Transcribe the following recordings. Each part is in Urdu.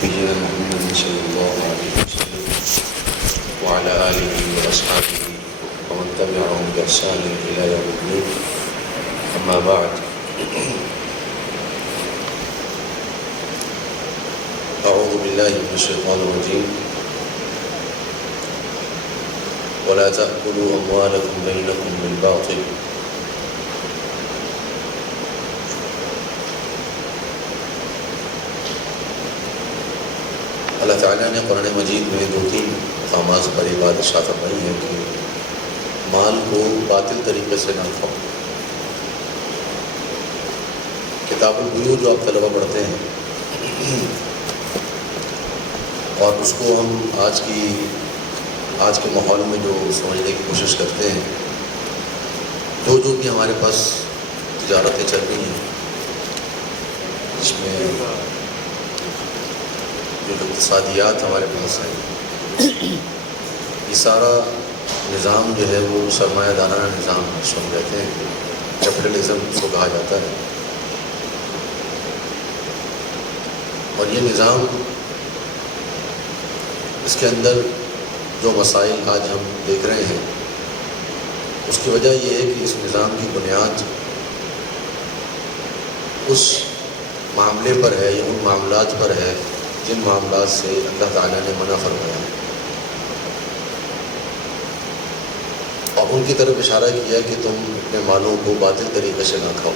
نبينا محمد صلى الله عليه وسلم وعلى آله وأصحابه ومن تبعهم بإحسان إلى يوم الدين. أما بعد، أعوذ بالله من الشيطان الرجيم. ولا تأكلوا أموالكم بينكم بالباطل. اللہ تعالیٰ نے قرآن مجید میں 2-3 مقامات پر یہ بات ارشاد فرمائی ہے کہ مال کو باطل طریقے سے نہ کھاؤ. کتاب البیوع جو آپ طلبہ پڑھتے ہیں اور اس کو ہم آج کے ماحول میں جو سمجھنے کی کوشش کرتے ہیں، جو بھی ہمارے پاس تجارتیں چل رہی ہیں، جس میں جو اقتصادیات ہمارے پاس ہیں، یہ سارا نظام جو ہے وہ سرمایہ دارانہ نظام سن رہتے ہیں، کیپٹلزم اس کو کہا جاتا ہے. اور یہ نظام، اس کے اندر جو مسائل آج ہم دیکھ رہے ہیں، اس کی وجہ یہ ہے کہ اس نظام کی بنیاد اس معاملے پر ہے یا ان معاملات پر ہے جن معاملات سے اللہ تعالیٰ نے منع فرمایا ہے، اور ان کی طرف اشارہ کیا کہ تم اپنے مالوں کو باطل طریقے سے نہ کھاؤ.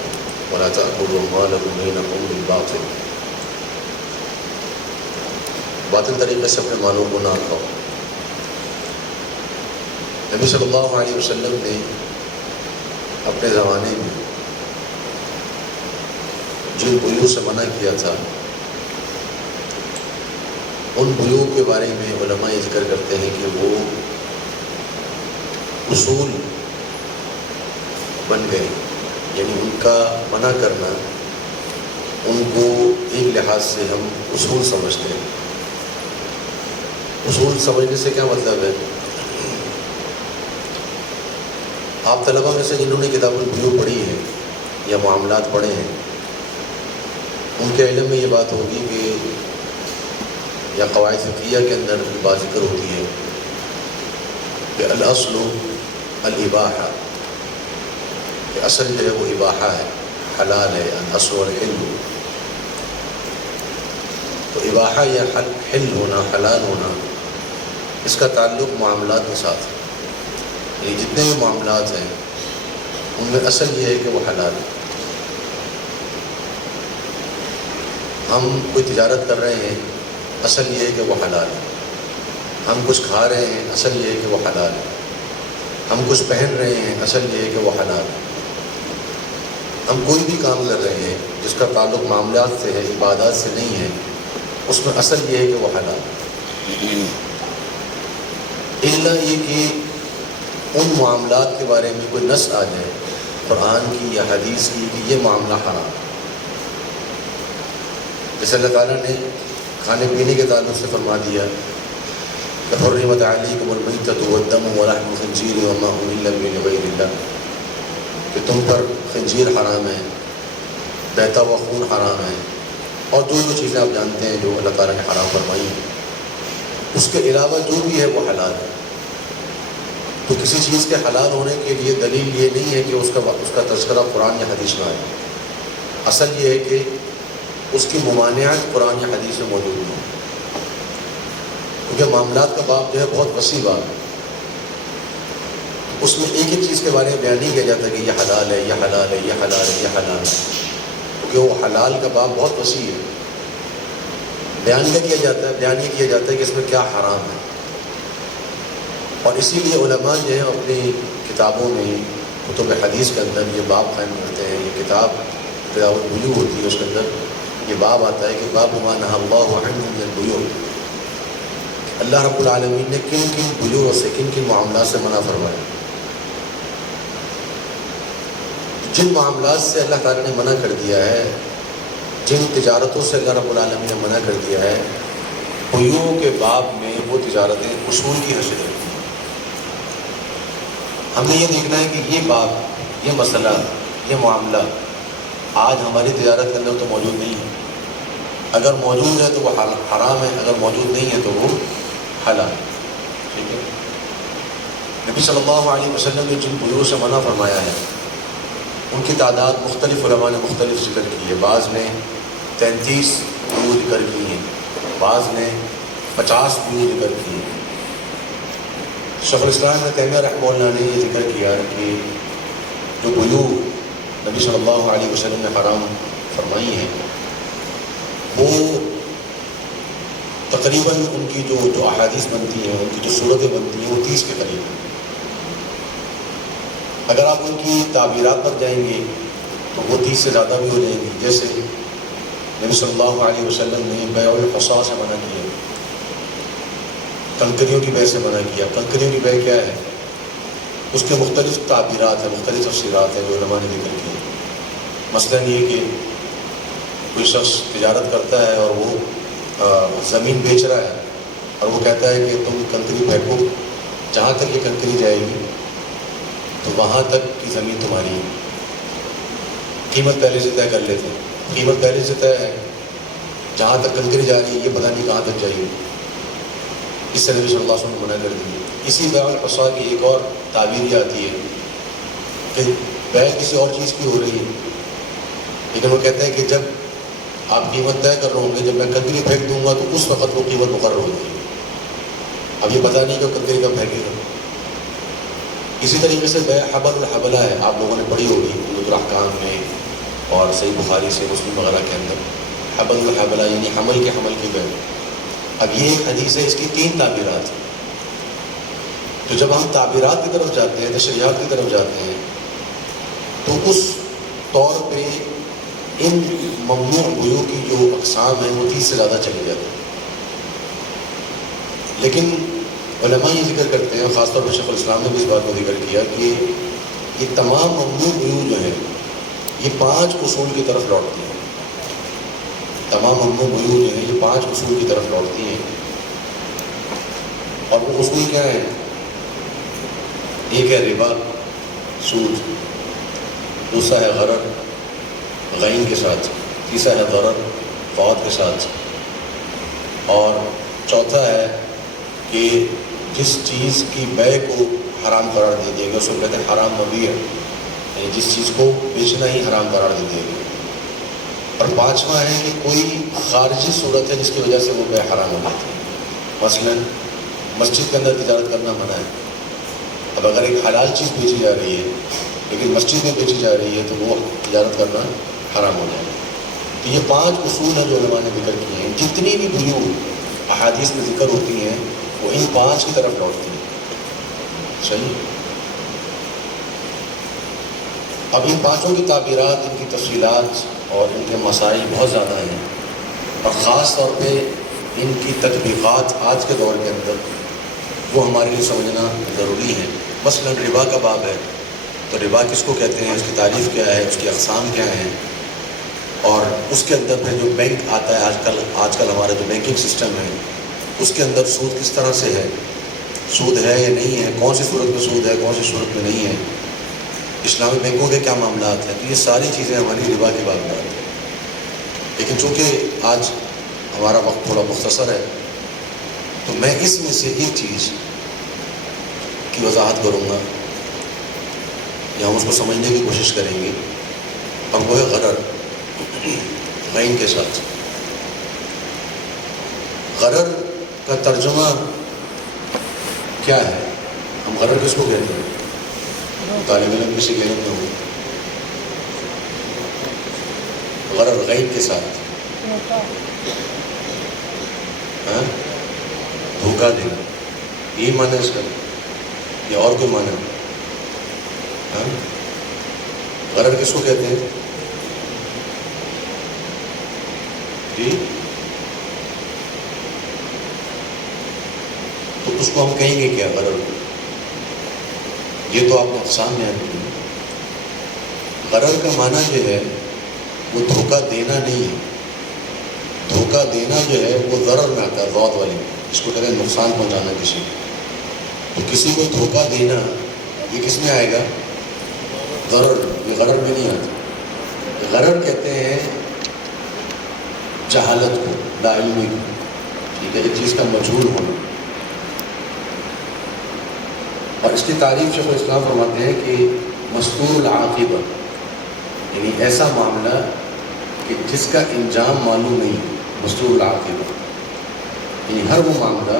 وَلَا تَأْكُلُوا أَمْوَالَكُمْ بَيْنَكُمْ بِالْبَاطِلِ. باطل طریقے سے اپنے مالوں کو نہ کھاؤ. نبی صلی اللہ علیہ وسلم نے اپنے زمانے میں جن بیوع سے منع کیا تھا، ان بیوع کے بارے میں علماء یہ ذکر کرتے ہیں کہ وہ اصول بن گئے، یعنی ان کا منع کرنا ان کو ایک لحاظ سے ہم اصول سمجھتے ہیں. اصول سمجھنے سے کیا مطلب ہے؟ آپ طلبہ میں سے جنہوں نے کتاب البیوع پڑھی ہے یا معاملات پڑھے ہیں، ان کے علم میں یہ بات ہوگی کہ یا قواعد فقہیہ کے اندر بات ذکر ہوتی ہے کہ الاصل الاباحہ، کہ اصل جو ہے وہ اباحہ ہے، حلال ہے. الاصل الحل. تو اباحہ یا حل ہونا، حلال ہونا، اس کا تعلق معاملات کے ساتھ ہے. یہ جتنے بھی معاملات ہیں ان میں اصل یہ ہے کہ وہ حلال ہے. ہم کوئی تجارت کر رہے ہیں، اصل یہ ہے کہ وہ حلال ہے. ہم کچھ کھا رہے ہیں، اصل یہ ہے کہ وہ حلال ہے. ہم کچھ پہن رہے ہیں، اصل یہ ہے کہ وہ حلال ہے. ہم کوئی بھی کام کر رہے ہیں جس کا تعلق معاملات سے ہے، عبادات سے نہیں ہے، اس میں اصل یہ ہے کہ وہ حلال ہے. الا یہ کہ ان معاملات کے بارے میں کوئی نص آ جائے قرآن کی یا حدیث کی کہ یہ معاملہ حرام. جیسے اللہ تعالیٰ نے کھانے پینے کے تعلق سے فرما دیا کہ حرمت علیکم المیتۃ والدم ولحم الخنزیر وما اہل به لغیر اللہ، کہ تم پر خنزیر حرام ہے، بہتا ہوا خون حرام ہے، اور جو چیزیں آپ جانتے ہیں جو اللہ تعالیٰ نے حرام فرمائی ہیں، اس کے علاوہ جو بھی ہے وہ حلال ہے. تو کسی چیز کے حلال ہونے کے لیے دلیل یہ نہیں ہے کہ اس کا تذکرہ قرآن یا حدیث میں آئے. اصل یہ ہے کہ اس کی ممانعت قرآن یا حدیث میں موجود نہیں، کیونکہ معاملات کا باب جو ہے بہت وسیع باب ہے. اس میں ایک چیز کے بارے میں بیان نہیں کیا جاتا کہ یہ حلال ہے، یہ حلال ہے، یہ حلال ہے، یہ حلال ہے، کیونکہ وہ حلال کا باب بہت وسیع ہے. بیان کیا جاتا ہے؟ بیان یہ کیا جاتا ہے کہ اس میں کیا حرام ہے. اور اسی لیے علماء جو ہیں اپنی کتابوں میں، کتب حدیث کے اندر یہ باب قائم کرتے ہیں. یہ کتاب البیوع ہوتی ہے، اس کے اندر یہ باب آتا ہے کہ باب ما نہی اللہ عنہ من البیوع. اللہ رب العالمین نے کن کن بیوع سے، کن کن معاملات سے منع فرمایا. جن معاملات سے اللہ تعالیٰ نے منع کر دیا ہے، جن تجارتوں سے اللہ رب العالمین نے منع کر دیا ہے، بیوع کے باب میں وہ تجارتیں اصول کی حیثیت رکھتی ہیں. ہمیں یہ دیکھنا ہے کہ یہ باب، یہ مسئلہ، یہ معاملہ آج ہماری تجارت کے اندر تو موجود نہیں ہے. اگر موجود ہے تو وہ حرام ہے، اگر موجود نہیں ہے تو وہ حلال. ٹھیک ہے. نبی صلی اللہ علیہ وسلم نے جن بیوع سے منع فرمایا ہے ان کی تعداد مختلف علماء نے مختلف ذکر کی ہے. بعض نے 33 بیوع ذکر کی ہیں، بعض نے 50 بیوع ذکر کی ہیں. شیخ الاسلام ابن تیمیہ رحمہ اللہ نے یہ ذکر کیا کہ جو بیوع نبی صلی اللہ علیہ وسلم نے حرام فرمائی ہیں وہ تقریباً ان کی جو احادیث بنتی ہیں، ان کی جو صورتیں بنتی ہیں وہ 30 کے قریب ہیں. اگر آپ ان کی تعبیرات پر جائیں گے تو وہ 30 سے زیادہ بھی ہو جائیں گی. جیسے نبی صلی اللہ علیہ وسلم نے بیع الحصا سے منع کیا، کنکریوں کی بیع سے منع کیا. کنکریوں کی بیع کیا ہے؟ اس کے مختلف تعبیرات ہیں، مختلف تفسیرات ہیں جو علماء نے ذکر کی. مثلاً یہ کہ کوئی شخص تجارت کرتا ہے اور وہ زمین بیچ رہا ہے اور وہ کہتا ہے کہ تم کنکری پھینکو، جہاں تک یہ کنکری جائے گی تو وہاں تک کی زمین تمہاری ہے. قیمت پہلے سے طے کر لیتے ہیں، قیمت پہلے سے طے ہے، جہاں تک کنکری جا رہی ہے یہ پتہ نہیں کہاں تک جائے گی. اس سے نبی صلی اللہ علیہ وسلم نے منع کر دی. اسی بیع الحصا کی ایک اور تعبیر یہ آتی ہے کہ بیع کسی اور چیز کی ہو رہی ہے لیکن وہ کہتے ہیں کہ جب آپ قیمت طے کر رہے ہوں گے، جب میں کنکری پھینک دوں گا تو اس وقت وہ قیمت مقرر ہوگی. اب یہ پتہ نہیں کہ وہ کنکری کب پھینکے گا. اسی طریقے سے بیع حبل الحبلہ ہے، آپ لوگوں نے پڑھی ہوگی عمدۃ الاحکام میں اور صحیح بخاری سے مسلم وغیرہ کے اندر. حبل الحبلہ یعنی حمل کی بیع. اب یہ ایک حدیث ہے، اس کی 3 تعبیرات ہیں. تو جب ہم تعبیرات کی طرف جاتے ہیں، تشریحات کی طرف جاتے ہیں تو اس طور پہ ان ممنوع بیوع کی جو اقسام ہیں وہ 30 سے زیادہ چلی جاتی ہیں. لیکن علماء یہ ذکر کرتے ہیں، خاص طور پر شیخ الاسلام نے بھی اس بات کو ذکر کیا کہ یہ تمام ممنوع بیوع جو ہیں یہ 5 اصول کی طرف لوٹتی ہیں. تمام ممنوع بیوع جو ہیں یہ 5 اصول کی طرف لوٹتی ہیں. اور وہ اصول کیا ہیں؟ ایک ہے ربا، سود. دوسرا ہے غرر، غین کے ساتھ. تیسرا ہے ضرر، فوت کے ساتھ. اور چوتھا ہے کہ جس چیز کی بیع کو حرام قرار دے دیا گیا اس کو کہتے ہیں حرام مبیع، یعنی جس چیز کو بیچنا ہی حرام قرار دے دیا گیا. اور 5واں ہے کہ کوئی خارجی صورت ہے جس کی وجہ سے وہ بیع حرام ہو جاتی ہے. مثلاً مسجد کے اندر تجارت کرنا منع ہے. اب اگر ایک حلال چیز بیچی جا رہی ہے لیکن مسجد میں بیچی جا رہی ہے تو وہ تجارت کرنا حرام ہو جائے. تو یہ 5 اصول ہیں جو علماء نے ذکر کیے ہیں. جتنی بھی بیوع احادیث میں ذکر ہوتی ہیں وہ ان 5 کی طرف لوٹتی ہیں. صحیح. اب ان 5 کی تعبیرات، ان کی تفصیلات اور ان کے مسائل بہت زیادہ ہیں اور خاص طور پہ ان کی تطبیقات آج کے دور کے اندر وہ ہمارے لیے سمجھنا ضروری ہے. مثلا ربا کا باب ہے تو ربا کس کو کہتے ہیں، اس کی تعریف کیا ہے، اس کی اقسام کیا ہیں، اور اس کے اندر پھر جو بینک آتا ہے آج کل ہمارا جو بینکنگ سسٹم ہے اس کے اندر سود کس طرح سے ہے، سود ہے یا نہیں ہے، کون سی صورت میں سود ہے، کون سی صورت میں نہیں ہے، اسلامی بینکوں کے کیا معاملات ہیں. تو یہ ساری چیزیں ہماری ربا کے باب میں آتی ہیں. لیکن چونکہ آج ہمارا وقت تھوڑا مختصر ہے تو میں اس میں سے ایک چیز کی وضاحت کروں گا یا ہم اس کو سمجھنے کی کوشش کریں گے، اور وہ ہے غرر، غین کے ساتھ. غرر کا ترجمہ کیا ہے؟ ہم غرر کس کو کہتے ہیں؟ طالب علم کسی کے علم میں ہو. غرر غین کے ساتھ دھوکہ دینا، یہی معنی اس کا یا اور کوئی معنی؟ غرر کس کو کہتے ہیں؟ جی تو اس کو ہم کہیں گے کیا غرر کو؟ یہ تو آپ نے اقسام بیان کی. غرر کا معنی جو ہے وہ دھوکہ دینا نہیں ہے. دھوکہ دینا جو ہے وہ ضرر میں آتا ہے، ضاد والی، جس کو کہتے ہیں نقصان پہنچانا کسی کو. تو کسی کو دھوکہ دینا یہ کس میں آئے گا؟ ضرر. یہ غرر میں نہیں آتا. غرر کہتے ہیں جہالت کو، لا علمی کو، ٹھیک ہے، ایک چیز کا مجہول ہونا. اور اس کی تعریف شیخ الاسلام فرماتے ہیں کہ مستور العاقبہ، یعنی ایسا معاملہ کہ جس کا انجام معلوم نہیں. مستور العاقبہ یعنی ہر وہ معاملہ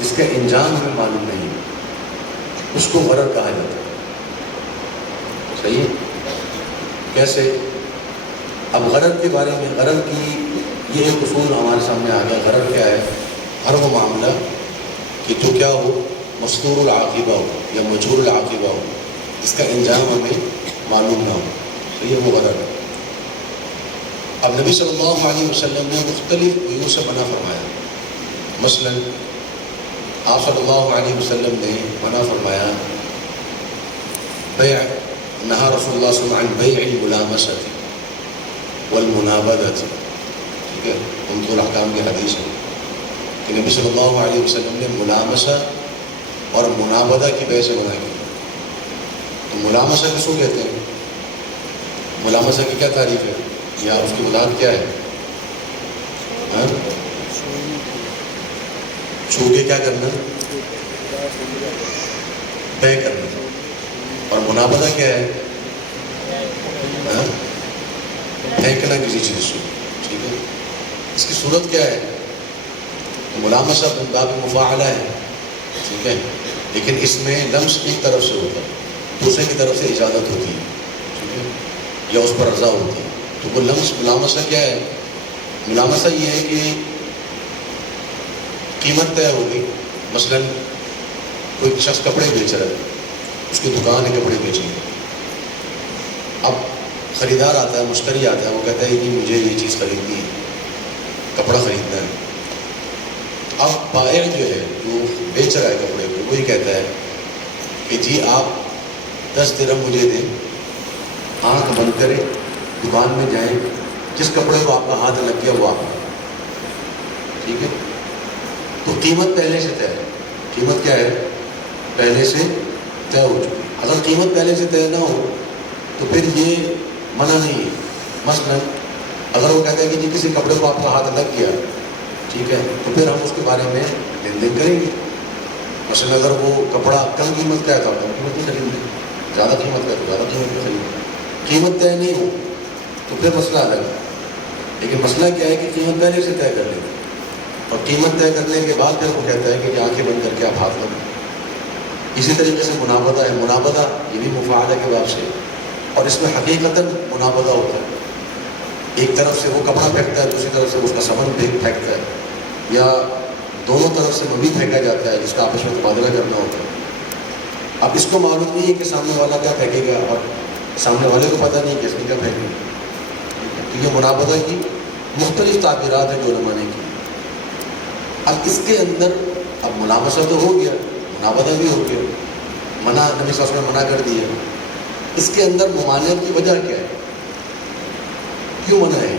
جس کا انجام ہمیں معلوم نہیں، اس کو غرر کہا جاتا ہے. صحیح ہے؟ کیسے؟ اب غرر کے بارے میں، غرر کی یہ ایک اصول ہمارے سامنے آ گیا. غرر کیا ہے؟ ہر وہ معاملہ کہ جو کیا ہو، مستور العاقبہ ہو یا مجہول العاقبہ ہو، جس کا انجام ہمیں معلوم نہ ہو. تو یہ وہ غرر ہے. اب نبی صلی اللہ علیہ وسلم نے مختلف وجوہ سے منع فرمایا. مثلا آپ صلی اللہ علیہ وسلم نے منع فرمایا بیع، نہا رسول اللہ صلی اللہ علیہ وسلم عن بیع الملامسة والمنابذة. ٹھیک ہے، ان دو احکام کی حدیث ہے کہ نبی صلی اللہ علیہ وسلم نے ملامسہ اور منابذہ کی بیع سے منع کی. تو ملامسہ کس کو کہتے ہیں؟ ملامسہ کی کیا تعریف ہے یا اس کی وضاحت کیا ہے؟ چھو کے کیا کرنا؟ طے کرنا. اور منابذہ کیا ہے؟ پھینکنا کسی چیز کو. ٹھیک ہے، اس کی صورت کیا ہے؟ ملامسہ من باب مفاعلہ ہے. ٹھیک ہے، لیکن اس میں لمس ایک طرف سے ہوتا ہے، دوسرے کی طرف سے اجازت ہوتی ہے. ٹھیک ہے، یا اس پر رضا ہوتی ہے. تو وہ لمس ملامسہ کیا ہے؟ ملامسہ یہ ہے کہ قیمت طے ہوگی. مثلا کوئی شخص کپڑے بیچ رہا ہے، اس کی دکان ہے کپڑے بیچنے. اب خریدار آتا ہے، مشتری آتا ہے، وہ کہتا ہے کہ مجھے یہ چیز خریدنی ہے، کپڑا خریدنا ہے. اب بائع جو ہے، جو بیچ رہا ہے کپڑے کو، وہی کہتا ہے کہ جی آپ 10 درہم مجھے دیں، آنکھ بند کریں، دکان میں جائیں، جس کپڑے کو آپ کا ہاتھ لگ گیا وہ آپ کا. ٹھیک ہے، تو قیمت پہلے سے طے ہے. قیمت کیا ہے؟ پہلے سے طے ہو چکی. اگر قیمت پہلے سے طے نہ ہو تو پھر یہ منع نہیں ہے. مثلا اگر وہ کہتا ہے کہ جی کسی کپڑے کو آپ کا ہاتھ لگ گیا، ٹھیک ہے، تو پھر ہم اس کے بارے میں لین دین کریں گے. مثلا اگر وہ کپڑا کم قیمت کا ہے تو کم قیمت میں خرید لیں، زیادہ قیمت کا ہے تو زیادہ قیمت میں خرید لیں. قیمت طے نہیں ہو تو پھر مسئلہ الگ ہے. لیکن مسئلہ کیا ہے کہ قیمت پہلے سے طے کر لیں، اور قیمت طے کرنے کے بعد پھر وہ کہتا ہے کہ آنکھیں بند کر کے آپ ہاتھ لگیں. اسی طریقے سے منابذہ ہے. منابذہ یہ بھی مفاعلہ کے باب سے، اور اس میں حقیقتاً منابذہ ہوتا ہے. ایک طرف سے وہ کپڑا پھینکتا ہے، دوسری طرف سے اس کا سامان پھینکتا ہے، یا دونوں طرف سے مبی پھینکا جاتا ہے جس کا آپس میں تبادلہ کرنا ہوتا ہے. اب اس کو معلوم نہیں ہے کہ سامنے والا کیا پھینکے گا، اور سامنے والے کو پتہ نہیں کہ اس نے کیا پھینکے گا. تو یہ منابذہ کی مختلف تعبیرات ہیں جو علماء نے کی. اب اس کے اندر اب ملامسہ تو ہو گیا، منابذہ بھی ہو گیا، منع نبی صلی اللہ علیہ وسلم نے منع کر دیا. اس کے اندر ممانعت کی وجہ کیا ہے؟ کیوں منع ہے؟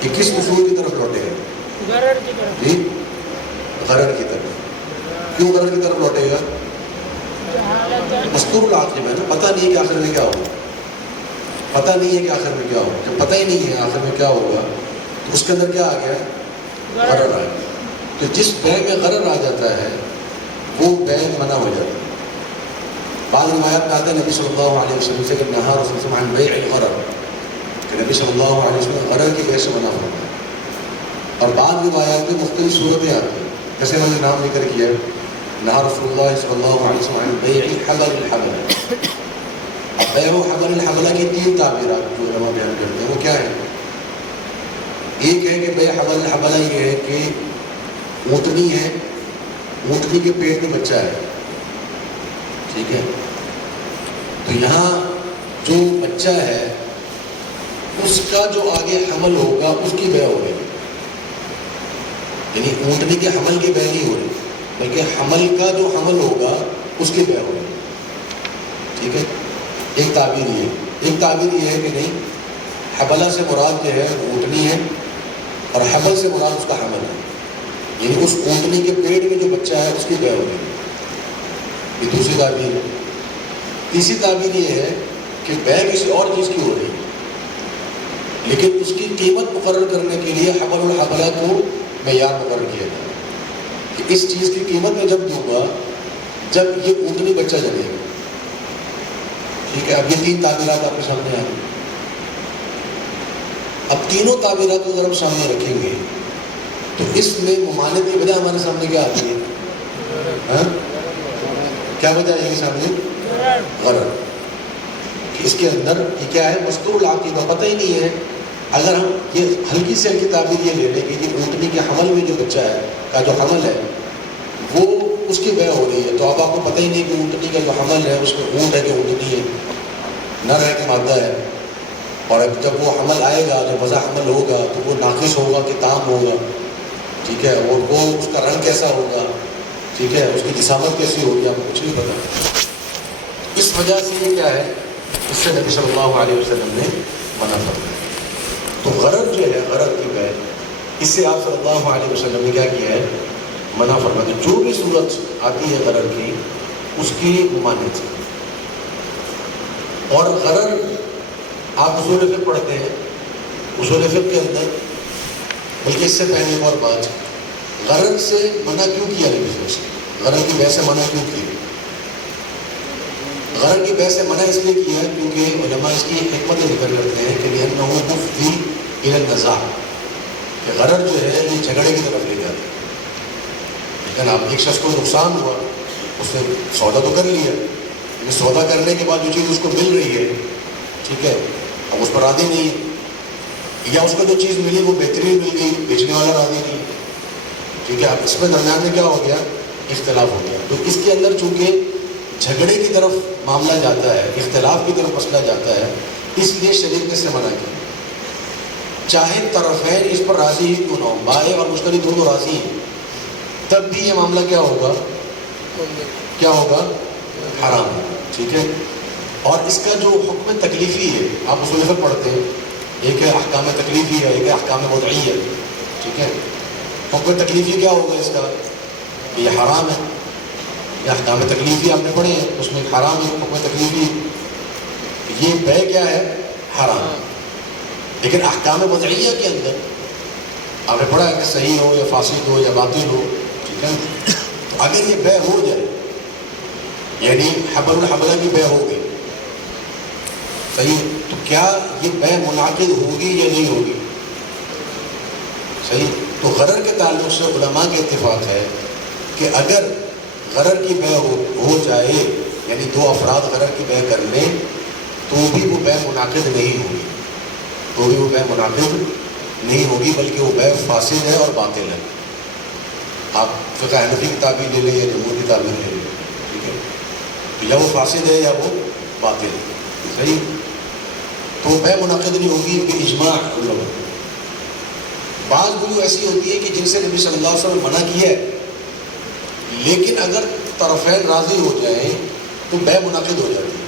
کہ کس اصول کی طرف لوٹے گا؟ غرر کی طرف. جی، غرر کی طرف. کیوں غرر کی طرف لوٹے گا؟ مستور العاقبہ ہے نا، پتہ نہیں ہے کہ آخر میں کیا ہوگا. پتہ نہیں ہے کہ آخر میں کیا ہوگا. جب پتہ ہی نہیں ہے آخر میں کیا ہوگا تو اس کے اندر کیا آ گیا؟ غرر آ گیا. تو جس بیع میں غرر آ جاتا ہے وہ بیع منع ہو جاتا ہے. بعض روایات میں آتا ہے نبی صلی اللہ علیہ وسلم سے کہ نہا رسول اللہ عن بیع الغرر، کہ نبی صلی اللہ علیہ وسلم نے غرر کی بیع سے منع فرمایا. اور بعض روایات میں مختلف صورتیں آتی ہیں، جیسے میں نے نام ذکر کیا نہا رسول اللہ صلی اللہ علیہ وسلم عن بیع حبل الحبل. اب بیع و حبل الحبلہ کی 3 تعبیرات جو علماء بیان کرتے ہیں وہ کیا ہے؟ ایک ہے کہ بیع حبل الحبلہ یہ ہے کہ اونٹنی ہے، اونٹنی کے پیٹ میں بچہ ہے. ٹھیک ہے، تو یہاں جو بچہ ہے اس کا جو آگے حمل ہوگا اس کی بیع ہو رہی ہے. یعنی اونٹنی کے حمل کی بیع نہیں ہو رہی، بلکہ حمل کا جو حمل ہوگا اس کی بیع ہو رہی ہے. ٹھیک ہے، ایک تعبیر یہ ہے. ایک تعبیر یہ ہے کہ نہیں، حبلہ سے مراد جو ہے اونٹنی ہے، اور حمل سے مراد اس کا حمل ہے. یعنی اس اونٹنی کے پیٹ میں جو بچہ ہے اس کی بیع ہو رہی ہے. یہ دوسری تعبیر ہے. تیسری تعبیر یہ ہے کہ بیع کسی اور چیز کی ہو رہی ہے. لیکن اس کی قیمت مقرر کرنے کے لیے حبل الحبلہ کو معیار مقرر کیا گیا کہ اس چیز کی قیمت میں جب دوں گا جب یہ اونٹنی بچہ جنے گا. ٹھیک ہے. اب یہ 3 تعبیرات آپ کے سامنے آئیں. اب تینوں تعبیرات کو اگر ہم سامنے رکھیں گے تو اس میں ممانعت کی وجہ ہمارے سامنے کیا آتی ہے؟ کیا وجہ آئے گی سامنے؟ غرر. کہ اس کے اندر یہ کیا ہے؟ مستور العاقبہ، پتہ ہی نہیں ہے. اگر ہم یہ ہلکی سے ہلکی تعبیر یہ لے لیں کہ یہ اونٹنی کے حمل میں جو بچہ ہے کا جو حمل ہے وہ اس کی بے ہو رہی ہے، تو اب آپ کو پتہ ہی نہیں کہ اونٹنی کا جو حمل ہے اس میں اونٹ ہے کہ اونٹنی ہے، نر ہے کہ مادہ ہے. اور اب جب وہ حمل آئے گا، جب وضع حمل ہوگا تو وہ ناقص ہوگا کہ تام ہوگا. ٹھیک ہے. اور وہ اس کا رنگ کیسا ہوگا، ٹھیک ہے، اس کی جسامت کیسی ہوگی، آپ کو کچھ نہیں پتا. اس وجہ سے یہ کیا ہے، اس سے نبی صلی اللہ علیہ وسلم نے منع فرمایا. تو غرر جو ہے، غرر کی بے، اس سے آپ صلی اللہ علیہ وسلم نے کیا کیا ہے؟ منع فرمایا. جو بھی صورت آتی ہے غرر کی اس کی ممانعت. اور غرر آپ اصول فقہ پڑھتے ہیں، اصول فقہ کے اندر، بلکہ اس سے پہلے ایک اور بات، غرر سے منع کیوں کیا نبی صلی اللہ علیہ وسلم؟ غرر کی بے سے منع کیوں کیا؟ غرر کی بے سے منع اس لیے کیا ہے کیونکہ علماء اس کی حکمت ذکر کرتے ہیں کہ لأنه مفضی إلى النزاع، کہ غرر جو ہے یہ جھگڑے کی طرف لے جاتا ہے. لیکن اب ایک شخص کو نقصان ہوا، اس نے سودا تو کر لیا، لیکن سودا کرنے کے بعد جو چیز اس کو مل رہی ہے، ٹھیک ہے، اب اس پر راضی نہیں ہے، یا اس کو جو چیز ملی وہ بہترین مل گئی، بیچنے والا راضی نہیں. ٹھیک ہے. اب اس میں درمیان میں کیا ہو گیا؟ اختلاف ہو گیا. تو اس کے اندر چونکہ جھگڑے کی طرف معاملہ جاتا ہے، اختلاف کی طرف مسئلہ جاتا ہے، اس لیے شریعت نے سے منع کیا. چاہے طرفین اس پر راضی ہی کیوں نہ ہو، بائع اور مشتری دونوں راضی ہیں، تب بھی یہ معاملہ کیا ہوگا؟ کیا ہوگا؟ حرام ہوگا. ٹھیک ہے. اور اس کا جو حکم تکلیفی ہے، آپ اصول فقہ پڑھتے ہیں، ایک ہے احکام تکلیفی ہے، ایک ہے احکام وضعی ہے. ٹھیک ہے. حکم تکلیفی کیا ہوگا اس کا؟ یہ حرام ہے. یہ احکام تکلیفی آپ نے پڑھے ہیں، اس میں ایک حرام ہے، حکم تکلیفی. یہ بے کیا ہے؟ حرام. لیکن احکام وضعیہ کے اندر آپ نے پڑھا ہے کہ صحیح ہو یا فاسد ہو یا باطل ہو. ٹھیک ہے. اگر یہ بے ہو جائے، یعنی حبل الحبلہ کی بے ہو گئی، صحیح، تو کیا یہ بے منعقد ہوگی یا نہیں ہوگی؟ صحیح. تو غرر کے تعلق سے علماء کے اتفاق ہے کہ اگر غرر کی بے ہو جائے، یعنی 2 افراد غرر کی بے کر لیں، تو بھی وہ بے منعقد نہیں ہوگی، تو بھی وہ بے منعقد نہیں ہوگی، بلکہ وہ بے فاسد ہے اور باطل ہے. آپ فقہ حنفی کی تعبیر لے لیں یا جمہور کی تعبیر لے لیں. ٹھیک ہے. یا وہ فاسد ہے یا وہ باطل ہے. صحیح. تو بے منعقد نہیں ہوگی کہ اجماع علماء. بعض گفتگو ایسی ہوتی ہے کہ جن سے نبی صلی اللہ علیہ وسلم منع کیا ہے، لیکن اگر طرفین راضی ہو جائیں تو بے منعقد ہو جاتی ہے.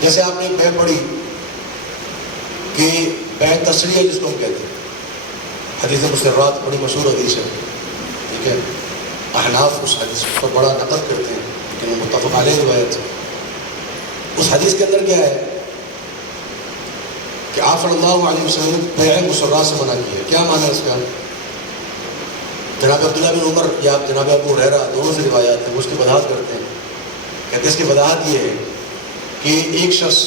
جیسے آپ نے بے پڑھی کہ بے تشریح جس کو ہم کہتے ہیں، حدیث مسرات بڑی مشہور حدیث ہے. ٹھیک ہے. احناف اس حدیث کو بڑا نقد کرتے ہیں، لیکن وہ متفق علیہ روایت ہے. اس حدیث کے اندر کیا ہے کہ آپ صلی اللہ علیہ وسلم نے بیع مسرات سے منع کیا. کیا معنی ہے اس کا؟ جناب عبداللہ بن عمر یا جناب ابو ہریرہ دونوں سے روایات ہیں، وہ اس کی وضاحت کرتے ہیں. کہتے ہیں اس کی وضاحت یہ ہے کہ ایک شخص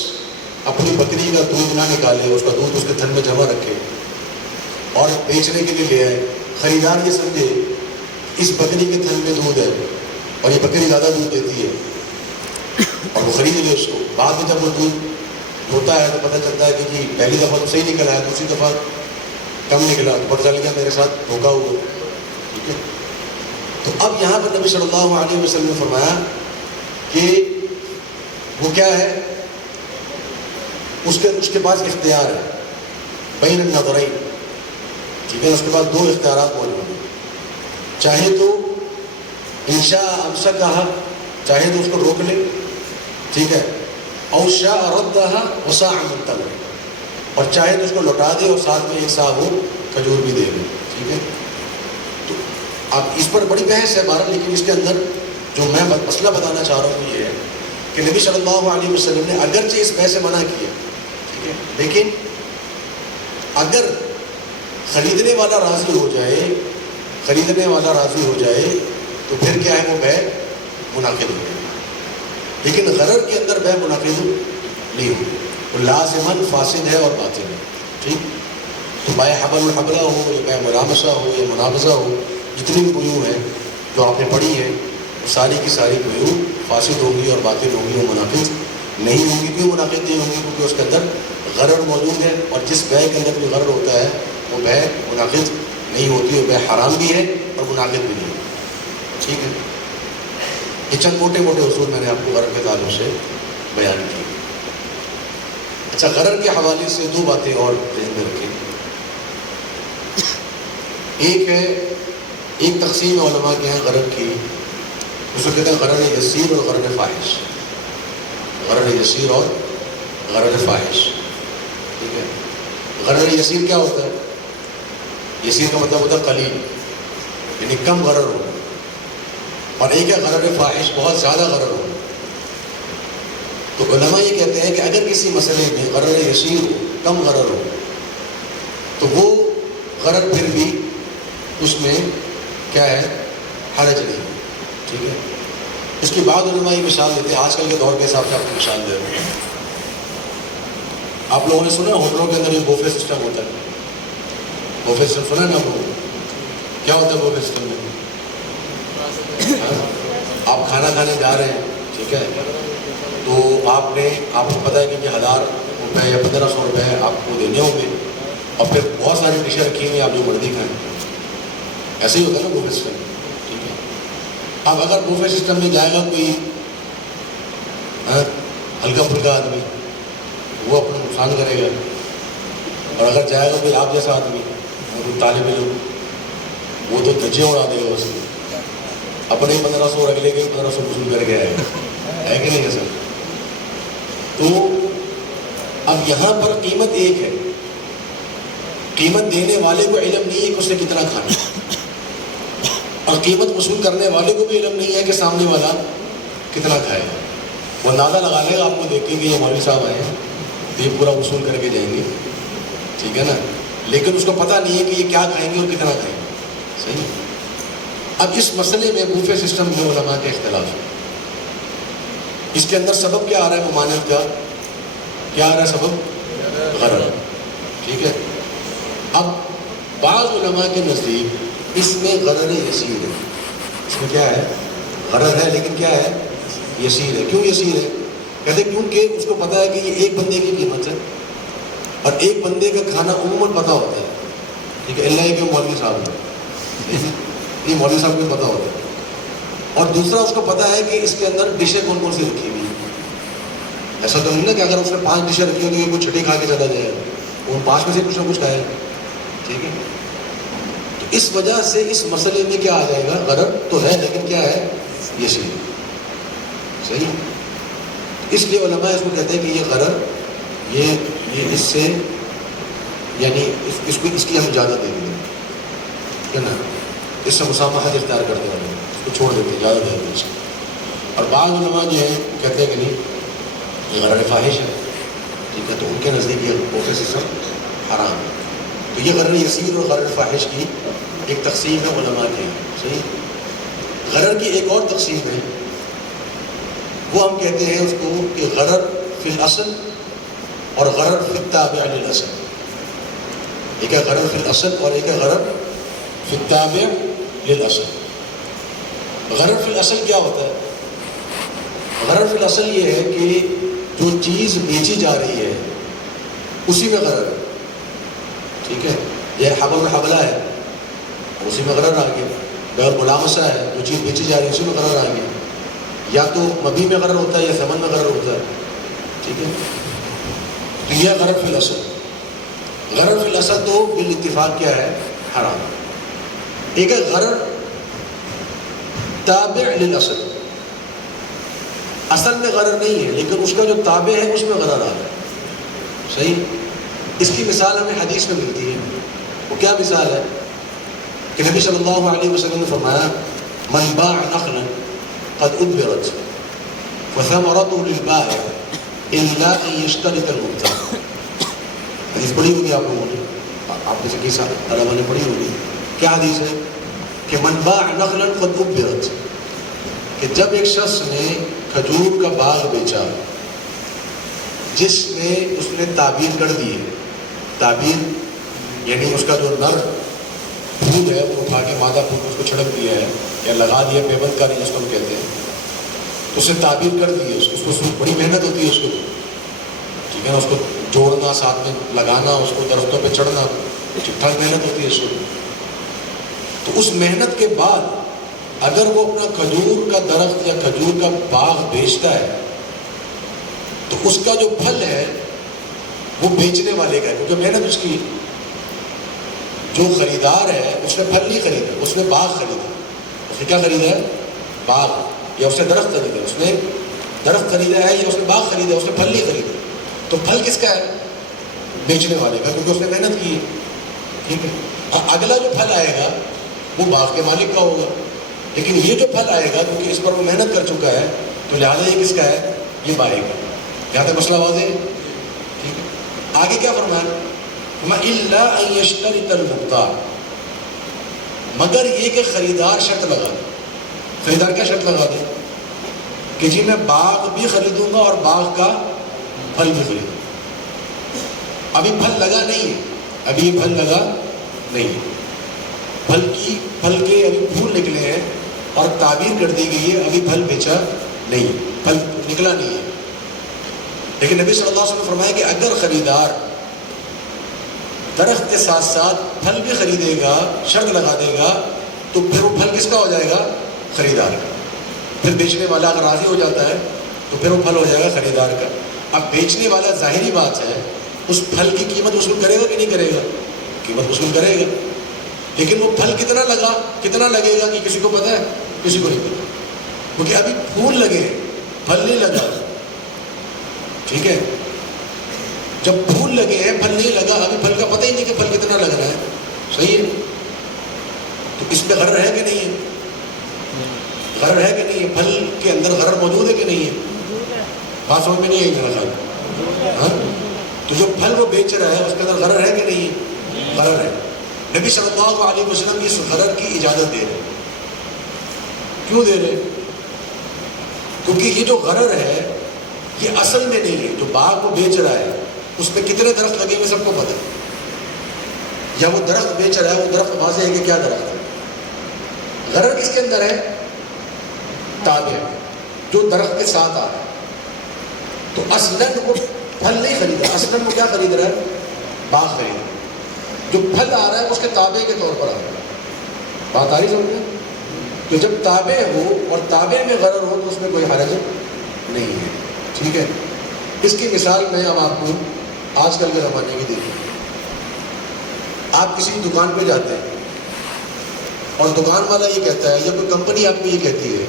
اپنی بکری کا دودھ نہ نکالے، اس کا دودھ اس کے تھن میں جمع رکھے اور بیچنے کے لیے لے آئے. خریدار یہ سمجھے اس بکری کے تھن میں دودھ ہے اور یہ بکری زیادہ دودھ دیتی ہے اور وہ خرید لے اس کو. بعد میں جب وہ دودھ ہوتا ہے تو پتہ چلتا ہے کہ جی پہلی دفعہ تو صحیح نکلا ہے، دوسری دفعہ کم نکلا، پتہ چل گیا میرے ساتھ دھوکا ہوا. ٹھیک ہے. تو اب یہاں پر نبی صلی اللہ علیہ وسلم نے فرمایا کہ وہ کیا ہے، اس کے پاس اختیار ہے بین النظرین. ٹھیک ہے. اس کے پاس 2 اختیارات موجود ہیں. چاہے تو انشاء امسکہا، چاہے تو اس کو روک لے، ٹھیک ہے، او شاء ردہا وساع من تمر، اور چاہے تو اس کو لوٹا دے اور ساتھ میں ایک سا وہ کھجور بھی دے دے. ٹھیک ہے. تو اب اس پر بڑی بحث ہے بہرحال، لیکن اس کے اندر جو میں مسئلہ بتانا چاہ رہا ہوں یہ ہے کہ نبی صلی اللہ علیہ وسلم نے اگرچہ اس بحث سے منع کیا، ٹھیک ہے، لیکن اگر خریدنے والا راضی ہو جائے تو پھر کیا ہے، وہ بے منعقد ہو جائے. لیکن غرر کے اندر بے منعقد نہیں ہو، وہ لازماً فاسد ہے اور باطل ہے. ٹھیک، تو بے حبل الحبلہ ہو یا بے ملامسہ ہو یا مناقضہ ہو، جتنی بھی بیوع ہیں جو آپ نے پڑھی ہے، وہ ساری کی ساری بیوع فاسد ہوں گی اور باطل ہوں گی، وہ منعقد نہیں ہوں گی. کیوں منعقد نہیں ہوں گی؟ کیونکہ اس کے اندر غرر موجود ہے، اور جس بے کے اندر بھی غرر ہوتا ہے وہ بے منعقد نہیں ہوتی، وہ بے حرام بھی ہے اور منعقد بھی نہیں. ٹھیک ہے، یہ چند موٹے موٹے اصول میں نے آپ کو غرر کے تعلق سے بیان کی. اچھا، غرر کے حوالے سے دو باتیں اور ذہن میں رکھیں. ایک تقسیم علماء کے ہیں غرر کی، اس کو کہتے ہیں غرر یسیر اور غرر فاحش. غرر یسیر اور غرر فاحش. ٹھیک ہے، غرر یسیر کیا ہوتا ہے؟ یسیر کا مطلب ہوتا ہے قلیل، یعنی کم غرر ہو. اور ایک ہے غرر فاحش، بہت زیادہ غرر ہو. تو علماء یہ کہتے ہیں کہ اگر کسی مسئلے میں غرر یسیر ہو، کم غرر ہو، تو وہ غرر پھر بھی اس میں کیا ہے، حرج نہیں. ٹھیک ہے، اس کی بعض علماء یہ مثال دیتے ہیں، آج کل کے دور کے حساب سے آپ کو مثال دے رہے ہیں. آپ لوگوں نے سنا ہوٹلوں کے اندر ایک بوفے سسٹم ہوتا ہے. بوفے سسٹم سنا ہے نا آپ لوگوں نے؟ کیا ہوتا ہے بوفے سسٹم میں؟ آپ کھانا کھانے جا رہے ہیں، ٹھیک ہے، تو آپ کو پتہ ہے کہ 1000 روپے یا 1500 روپے آپ کو دینے ہوں گے، اور پھر بہت ساری ڈشیں رکھی ہوئی ہیں، آپ جو مرضی کھائیں. ایسے ہی ہوتا ہے نا بوفے سسٹم. ٹھیک ہے، اب اگر بوفے سسٹم میں جائے گا کوئی ہلکا پھلکا آدمی، وہ اپنا نقصان کرے گا. اور اگر جائے گا کوئی آپ جیسا آدمی، کوئی طالب علم، وہ تو دھجیاں اڑا دے گا اس کی، اپنے 1500 اور اگلے کے 1500 وصول کر کے آئے گا. ہے کہ نہیں ہے سر؟ تو اب یہاں پر قیمت ایک ہے، قیمت دینے والے کو علم نہیں ہے کہ اس نے کتنا کھانا، اور قیمت وصول کرنے والے کو بھی علم نہیں ہے کہ سامنے والا کتنا کھائے. وہ اندازہ لگا لے گا آپ کو دیکھ کے کہ یہ مولوی صاحب آئے ہیں تو یہ پورا وصول کر کے جائیں گے. ٹھیک ہے نا، لیکن اس کو پتہ نہیں ہے کہ یہ کیا کھائیں گے اور کتنا کھائیں گے. صحیح. اب اس مسئلے میں بوفے سسٹم میں علماء کے اختلاف ہے. اس کے اندر سبب کیا آ رہا ہے ممانعت کا؟ کیا آ رہا ہے سبب؟ غرر. ٹھیک ہے، اب بعض علماء کے نزدیک اس میں غرر یسیر ہے. اس میں کیا ہے؟ غرر ہے، لیکن کیا ہے؟ یسیر ہے. کیوں یسیر ہے؟ کہتے ہیں کیونکہ اس کو پتہ ہے کہ یہ ایک بندے کی قیمت ہے، اور ایک بندے کا کھانا عموماً پتہ ہوتا ہے. ٹھیک ہے، اللہ کے مولوی صاحب ہے، یہ مولوی صاحب کو پتہ ہوتا ہے. اور دوسرا اس کو پتہ ہے کہ اس کے اندر ڈشیں کون کون سی رکھی ہوئی ہیں. ایسا تو نہیں نا کہ اگر اس نے 5 ڈشیں رکھی ہوں تو یہ کوئی چھٹی کھا کے چلا جائے گا، وہ 5 میں سے کچھ نہ کچھ کھائے. ٹھیک ہے، تو اس وجہ سے اس مسئلے میں کیا آ جائے گا؟ غرر تو ہے، لیکن کیا ہے؟ یسیر. صحیح. اس لیے علماء اس کو کہتے ہیں کہ یہ غرر، یہ اس سے یعنی اس کی ہم اجازت دے دیں گے نا، اس سے مسامحت اختیار کرتے ہیں، اس کو چھوڑ دیتے ہیں، اجازت دے دیتے ہیں. اور بعض علماء جو ہیں کہتے ہیں کہ نہیں، یہ غرر فاحش ہے. ٹھیک ہے، تو ان کے نزدیک یہ بوفے سسٹم حرام ہے. تو یہ غرر یسیر اور غرر فاحش کی ایک تقسیم ہے علماء کی. صحیح. غرر کی ایک اور تقسیم ہے، وہ ہم کہتے ہیں اس کو کہ غرر فی الاصل اور غرر فی التابع للاصل. ایک ہے غرر فی الاصل اور ایک ہے غرر فی التابع للاصل. غرر فی الاصل کیا ہوتا ہے؟ غرر فی الاصل یہ ہے کہ جو چیز بیچی جا رہی ہے اسی میں غرر ہے. ٹھیک ہے، یہ حبل الحبلہ ہے، اسی میں غرر آ گیا. بے الملامسہ ہے، جو چیز بیچی جا رہی ہے اسی میں غرر آ گیا. یا تو مبیع میں غرر ہوتا ہے یا ثمن میں غرر ہوتا ہے. ٹھیک ہے، تو یہ غرر فی الاصل. غرر فی الاصل تو بالاتفاق کیا ہے؟ حرام. ایک ہے غرر تابع للاصل، اصل میں غرر نہیں ہے لیکن اس کا جو تابع ہے اس میں غرر آ رہا ہے. صحیح. اس کی مثال ہمیں حدیث میں ملتی ہے. وہ کیا مثال ہے کہ نبی صلی اللہ علیہ وسلم نے فرمایا من باع نخلا قد ادبرت وثمرته للبائع الا ان يشترط المبتاع. حدیث پڑھی ہوگی آپ لوگوں نے. آپ نے کسی طلبہ نے پڑھی ہوگی. کیا حدیث ہے کہ من باع نخلا قد ابرت، کہ جب ایک شخص نے کھجور کا باغ بیچا جس میں اس نے تعبیر کر دی ہے. تعبیر یعنی اس کا جو نر پھول ہے وہ اٹھا کے مادہ پھول اس کو چھڑک دیا ہے یا لگا دیا، پیبند کاری جس کو ہم کہتے ہیں. تو اس نے تعبیر کر دی ہے، اس کو بڑی محنت ہوتی ہے اس کو، ٹھیک ہے نا، اس کو جوڑنا، ساتھ میں لگانا، اس کو درختوں پہ چڑھنا، ٹھیک ٹھاک محنت ہوتی ہے اس کو. تو اس محنت کے بعد اگر وہ اپنا کھجور کا درخت یا کھجور کا باغ بیچتا ہے تو اس کا جو پھل ہے وہ بیچنے والے کا ہے، کیونکہ محنت اس کی. جو خریدار ہے اس نے پھل نہیں خریدا، اس نے باغ خریدا. اس نے کیا خریدا ہے؟ باغ. یا اس نے درخت خریدا، اس نے درخت خریدا ہے یا اس نے باغ خریدا، اس نے پھل نہیں خریدا. تو پھل کس کا ہے؟ بیچنے والے کا، کیونکہ اس نے محنت کی ہے. ٹھیک ہے. اور اگلا جو پھل آئے گا وہ باغ کے مالک کا ہوگا، لیکن یہ جو پھل آئے گا کیونکہ اس پر وہ محنت کر چکا ہے تو لہٰذا یہ کس کا ہے؟ یہ بائے کا. یہاں تک مسئلہ واضح ہے. ٹھیک ہے. آگے کیا فرمایا؟ اِلَّا أَن يَشْتَرِطَ الْمُبْتَاعُ، مگر یہ کہ خریدار شرط لگا دے. خریدار کیا شرط لگا دے؟ کہ جی میں باغ بھی خریدوں گا اور باغ کا پھل بھی خریدوں گا. ابھی پھل لگا نہیں ہے، ابھی یہ پھل لگا نہیں ہے، پھل کے ابھی پھول نکلے ہیں اور تعبیر کر دی گئی ہے، ابھی پھل بیچا نہیں، پھل نکلا نہیں ہے. لیکن نبی صلی اللہ علیہ وسلم نے فرمایا کہ اگر خریدار درخت کے ساتھ ساتھ پھل بھی خریدے گا، شرط لگا دے گا، تو پھر وہ پھل کس کا ہو جائے گا؟ خریدار کا. پھر بیچنے والا اگر راضی ہو جاتا ہے تو پھر وہ پھل ہو جائے گا خریدار کا. اب بیچنے والا ظاہری بات ہے اس پھل کی قیمت وصول کرے گا کہ نہیں کرے گا؟ قیمت وصول کرے گا. لیکن وہ پھل کتنا لگے گا کہ کسی کو پتہ ہے؟ کسی کو نہیں پتہ، کیونکہ ابھی پھول لگے، پھل نہیں لگا. ٹھیک ہے. جب پھول لگے ہیں پھل نہیں لگا، ابھی پھل کا پتہ ہی نہیں کہ پھل کتنا لگ رہا ہے. صحیح ہے. تو اس پہ غرر ہے کہ نہیں ہے؟ غرر ہے کہ نہیں ہے؟ پھل کے اندر غرر موجود ہے کہ نہیں ہے؟ بات سمجھ میں نہیں آئی میرا خیال. ہاں، تو جو پھل وہ بیچ رہا ہے اس کے اندر غرر ہے کہ نہیں ہے؟ غرر ہے. نبی صلی اللہ علیہ وسلم اس غرر کی اجازت دے رہے. کیوں دے رہے؟ کیونکہ یہ جو غرر ہے یہ اصل میں نہیں ہے. جو باغ وہ بیچ رہا ہے اس پہ کتنے درخت لگے ہوئے سب کو پتہ ہے. یا وہ درخت بیچ رہا ہے، وہ درخت واضح ہے کہ کیا درخت ہے. غرر کس کے اندر ہے؟ تابع، جو درخت کے ساتھ آ رہا ہے. تو اصلاً وہ پھل نہیں خریدا، اصلاً وہ کیا خرید رہا ہے؟ باغ خرید رہا ہے. جو پھل آ رہا ہے اس کے تابع کے طور پر آ رہا ہے. بات آ رہی سمجھ میں؟ تو جب تابع ہو اور تابع میں غرر ہو تو اس میں کوئی حرج نہیں ہے. ٹھیک ہے. اس کی مثال میں اب آپ کو آج کل کے زمانے کی دیکھیں. آپ کسی دکان پہ جاتے ہیں اور دکان والا یہ کہتا ہے یا کوئی کمپنی آپ کو یہ کہتی ہے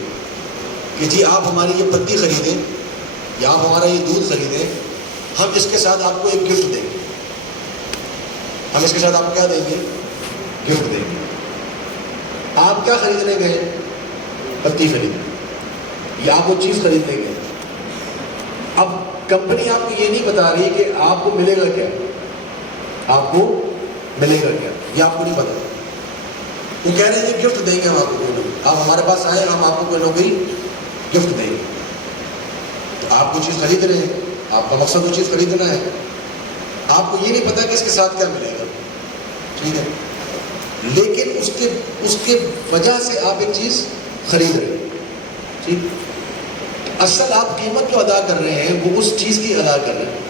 کہ جی آپ ہماری یہ پتی خریدیں یا آپ ہمارا یہ دودھ خریدیں، ہم اس کے ساتھ آپ کو ایک گفٹ دیں گے. ہم اس کے ساتھ آپ کو کیا دیں گے؟ گفٹ دیں گے. آپ کیا خریدنے گئے؟ پتی خریدنے، یا آپ وہ چیز خریدنے گئے. اب کمپنی آپ کو یہ نہیں بتا رہی کہ آپ کو ملے گا کیا، آپ کو ملے گا کیا، یہ آپ کو نہیں پتا. وہ کہہ رہے ہیں گفٹ دیں گے ہم آپ کو، کوئی آپ ہمارے پاس آئیں ہم آپ کو کوئی نہ کوئی گفٹ دیں گے. تو آپ کو چیز خرید رہے ہیں، آپ کا مقصد وہ چیز خریدنا ہے، آپ کو یہ نہیں پتا کہ اس کے ساتھ کیا ملے گا. ٹھیک ہے. لیکن اس کے وجہ سے آپ ایک چیز خرید رہے ہیں. ٹھیک. اصل آپ قیمت جو ادا کر رہے ہیں وہ اس چیز کی ادا کر رہے ہیں،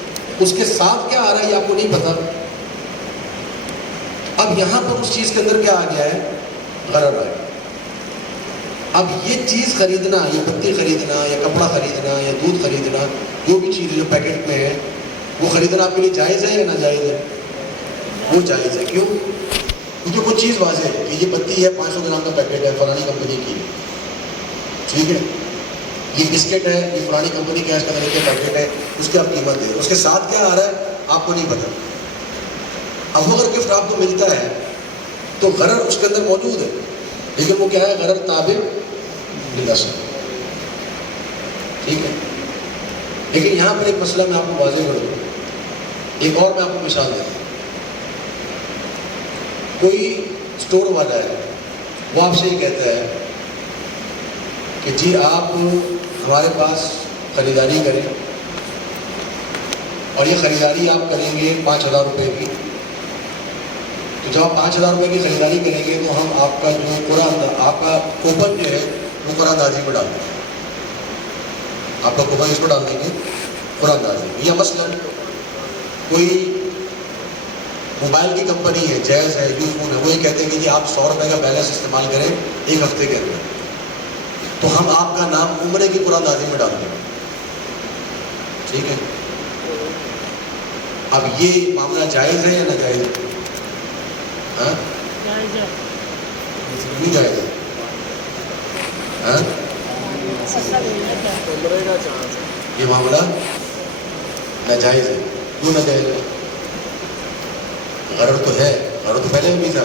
اس کے ساتھ کیا آ رہا ہے یہ آپ کو نہیں پتا. اب یہاں پر اس چیز کے اندر کیا آ گیا ہے؟ غرر آ گیا. اب یہ چیز خریدنا، یہ پتی خریدنا یا کپڑا خریدنا یا دودھ خریدنا، جو بھی چیز جو پیکٹ میں ہے وہ خریدنا آپ کے لیے جائز ہے یا ناجائز ہے؟ وہ جائز ہے. کیوں؟ کیونکہ وہ چیز واضح ہے کہ یہ پتی ہے 500 گرام کا پیکٹ ہے فلانی کمپنی کی. ٹھیک ہے. یہ بسکٹ ہے یہ فلانی کمپنی کا پیکٹ ہے، اس کی آپ قیمت دیں. اس کے ساتھ کیا آ رہا ہے آپ کو نہیں پتا. اب اگر گفٹ آپ کو ملتا ہے تو غرر اس کے اندر موجود ہے، لیکن وہ کیا ہے؟ غرر تابع للأصل. ٹھیک ہے. لیکن یہاں پر ایک مسئلہ میں آپ کو واضح کر دوں. ایک اور میں آپ کو مثال دوں. کوئی اسٹور والا ہے، وہ آپ سے یہ کہتا ہے کہ جی آپ ہمارے پاس خریداری کریں، اور یہ خریداری آپ کریں گے 5,000 روپے کی، تو جب آپ 5,000 روپے کی خریداری کریں گے تو ہم آپ کا جو آپ کا کوپن جو ہے وہ قرآن دازی میں ڈال دیں گے. آپ کا کوپن اس کو ڈال دیں گے قرآن دازی. یا مثلاً کوئی موبائل کی کمپنی ہے، جیز ہے، یو فون ہے، وہ یہ کہتے ہیں کہ جی آپ 100 روپے کا بیلنس استعمال کریں 1 ہفتے کے اندر، تو ہم آپ کا نام عمرے کی قرآن دازی میں ڈال دیں گے. ٹھیک ہے؟ اب یہ معاملہ جائز ہے یا ناجائز ہے؟ ہاں نہیں جائز ہے. ہاں یہ معاملہ ناجائز ہے. کیوں ناجائز ہے؟ غرض تو ہے، غرض تو پہلے بھی تھا.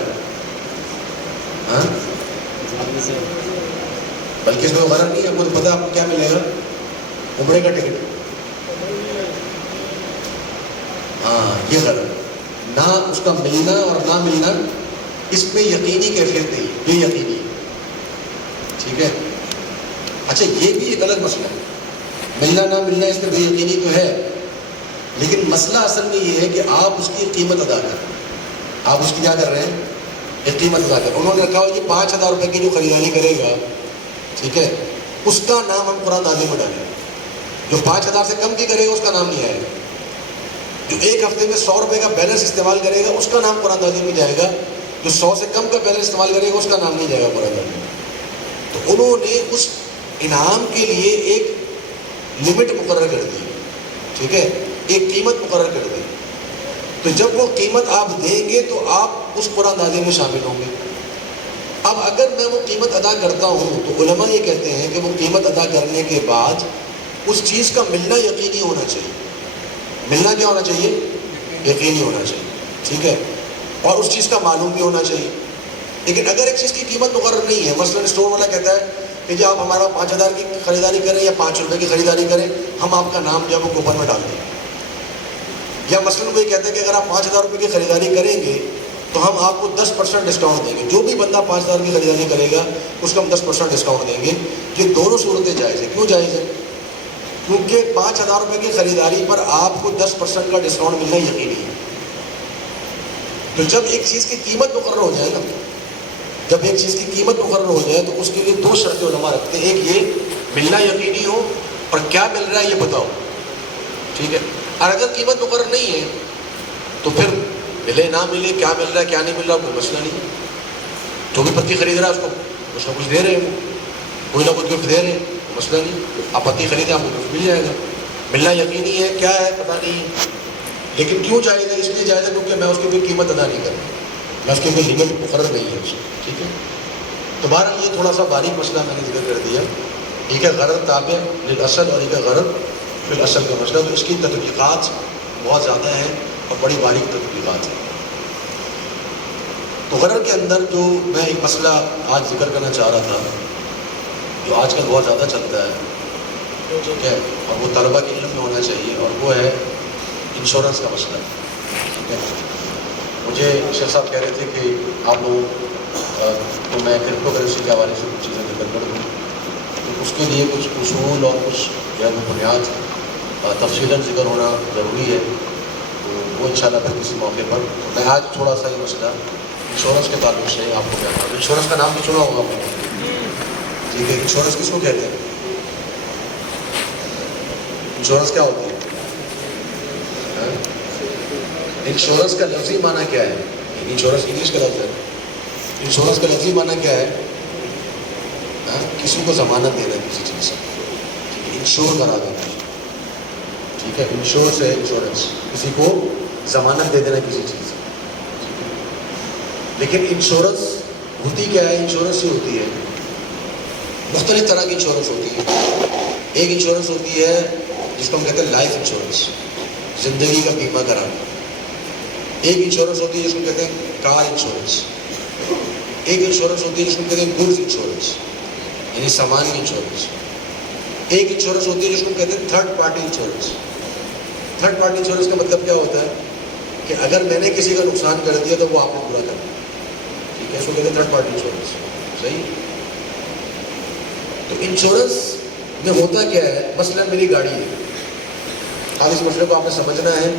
ہاں بلکہ اس میں غرض نہیں ہے. آپ کو تو پتا آپ کو کیا ملے گا؟ عمرے کا ٹکٹ. ہاں یہ غرض. نہ اس کا ملنا اور نہ ملنا اس میں یقینی کیفیت نہیں، یہ یقینی ہے. ٹھیک ہے؟ اچھا یہ بھی ایک الگ مسئلہ ہے، ملنا نہ ملنا اس میں بے یقینی تو ہے، لیکن مسئلہ اصل میں یہ ہے کہ آپ اس کی قیمت ادا کر رہے ہیں. آپ اس کی کیا کر رہے ہیں؟ ایک قیمت ادا کر. انہوں نے کہا کہ 5,000 روپے کی جو خریداری کرے گا، ٹھیک ہے، اس کا نام ہم قرآن دازی میں ڈالیں گے. جو 5,000 سے کم کی کرے گا اس کا نام نہیں آئے گا. جو 1 ہفتے میں 100 روپے کا بیلنس استعمال کرے گا اس کا نام قرآن دازی میں جائے گا. جو 100 سے کم کا بیلنس استعمال کرے گا اس کا نام نہیں جائے گا قرآن دازی میں. تو انہوں نے اس انعام کے لیے ایک لمٹ مقرر کر دی. ٹھیک ہے؟ ایک قیمت مقرر کر دی. تو جب وہ قیمت آپ دیں گے تو آپ اس قرآن دازی میں شامل ہوں گے. اب اگر میں وہ قیمت ادا کرتا ہوں تو علماء یہ کہتے ہیں کہ وہ قیمت ادا کرنے کے بعد اس چیز کا ملنا یقینی ہونا چاہیے. ملنا کیا ہونا چاہیے؟ یقینی ہونا چاہیے. ٹھیک ہے؟ اور اس چیز کا معلوم بھی ہونا چاہیے. لیکن اگر ایک چیز کی قیمت مقرر نہیں ہے، مثلاً اسٹور والا کہتا ہے کہ جی آپ ہمارا 5,000 کی خریداری کریں یا 5 روپے کی خریداری کریں، ہم آپ کا نام جو ہے وہ کوپن میں ڈال دیں گے. یا مثلاً وہ یہ کہتے ہیں کہ اگر آپ 5,000 روپے کی خریداری کریں گے تو ہم آپ کو 10% ڈسکاؤنٹ دیں گے. جو بھی بندہ 5,000 کی خریداری کرے گا اس کو ہم 10% ڈسکاؤنٹ دیں گے. یہ دونوں صورتیں جائز ہیں. کیوں جائز ہے؟ کیونکہ 5,000 روپے کی خریداری پر آپ کو 10% کا ڈسکاؤنٹ ملنا یقینی ہے. تو جب ایک چیز کی قیمت مقرر ہو جائے نا، جب ایک چیز کی قیمت مقرر ہو جائے تو اس کے لیے 2 شرطیں علماء رکھتے ہیں. ایک یہ ملنا یقینی ہو اور کیا مل رہا ہے یہ بتاؤ. ٹھیک ہے؟ اور اگر قیمت مقرر نہیں ہے تو پھر ملے نہ ملے، کیا مل رہا ہے کیا نہیں مل رہا کوئی مسئلہ نہیں. جو بھی پتی خرید رہا ہے اس کو کچھ نہ کچھ دے رہے ہیں، کوئی نہ کوئی گفٹ دے رہے ہیں، کوئی مسئلہ نہیں. آپ پتی خریدیں آپ کو گفٹ مل جائے گا. ملنا یقینی ہے، کیا ہے پتہ نہیں. لیکن کیوں جائز ہے؟ اس لیے جائز ہے کیونکہ میں اس کی کوئی قیمت ادا نہیں کروں، میں اس کی کوئی لمٹ مقرر نہیں ہے اس کی. ٹھیک ہے؟ تو بہرحال یہ تھوڑا سا باریک مسئلہ میں نے ذکر کر دیا. ایک ہے غرض تابع للاصل اور ایک ہے غرض فی الاصل کا مسئلہ. تو اس کی تطبیقات بہت زیادہ ہیں اور بڑی باریک تطبیقات ہیں. تو غرض کے اندر جو میں ایک مسئلہ آج ذکر کرنا چاہ رہا تھا جو آج کل بہت زیادہ چلتا ہے، ٹھیک ہے، اور وہ طلبہ کے علم میں ہونا چاہیے، اور وہ ہے انشورنس کا مسئلہ. ٹھیک ہے؟ مجھے شیخ صاحب کہہ رہے تھے کہ آپ لوگ تو میں کرپٹو کرنسی کے حوالے سے کچھ چیزیں ذکر کر دوں. تو اس کے لیے کچھ اصول اور کچھ جو ہے بنیاد تفصیلاً ذکر ہونا ضروری ہے. تو وہ انشاءاللہ پھر کسی موقع پر میں آج تھوڑا سا یہ مسئلہ انشورنس کے تعلق سے آپ کو کہتا ہوں. انشورنس کا نام بھی سنا ہوگا آپ نے؟ ٹھیک ہے. انشورنس کس کو کہتے ہیں؟ انشورنس کیا ہوتی ہے؟ انشورنس کا لفظی معنی کیا ہے؟ انشورنس انگلش کا لفظ ہے. انشورنس کا لفظی معنی کیا ہے؟ کسی کو ضمانت دینا کسی چیز سے، انشور کرا دینا. ٹھیک ہے؟ انشور سے انشورنس، کسی کو ضمانت دے دینا کسی چیز سے. لیکن انشورنس ہوتی کیا ہے؟ انشورنس یہ ہوتی ہے، مختلف طرح کی انشورنس ہوتی ہے. ایک انشورنس ہوتی ہے جس کو ہم کہتے ہیں لائف انشورنس، زندگی کا بیمہ کرانا. ایک انشورنس ہوتی ہے جس کو کہتے ہیں کار انشورنس. ایک انشورنس ہوتی ہے جس کو کہتے ہیں گڈز انشورنس، یعنی سامان کی انشورنس. ایک انشورنس ہوتی ہے جس کو کہتے ہیں third party insurance. Third party insurance کا مطلب کیا ہوتا ہے کہ اگر میں نے کسی کا نقصان کر دیا تو وہ آپ نے پورا کرنا. اس کو کہتے ہیں تھرڈ پارٹی انشورنس. صحیح. تو انشورنس میں ہوتا کیا ہے؟ مثلا میری گاڑی ہے، اب اس مسئلے کو آپ نے سمجھنا ہے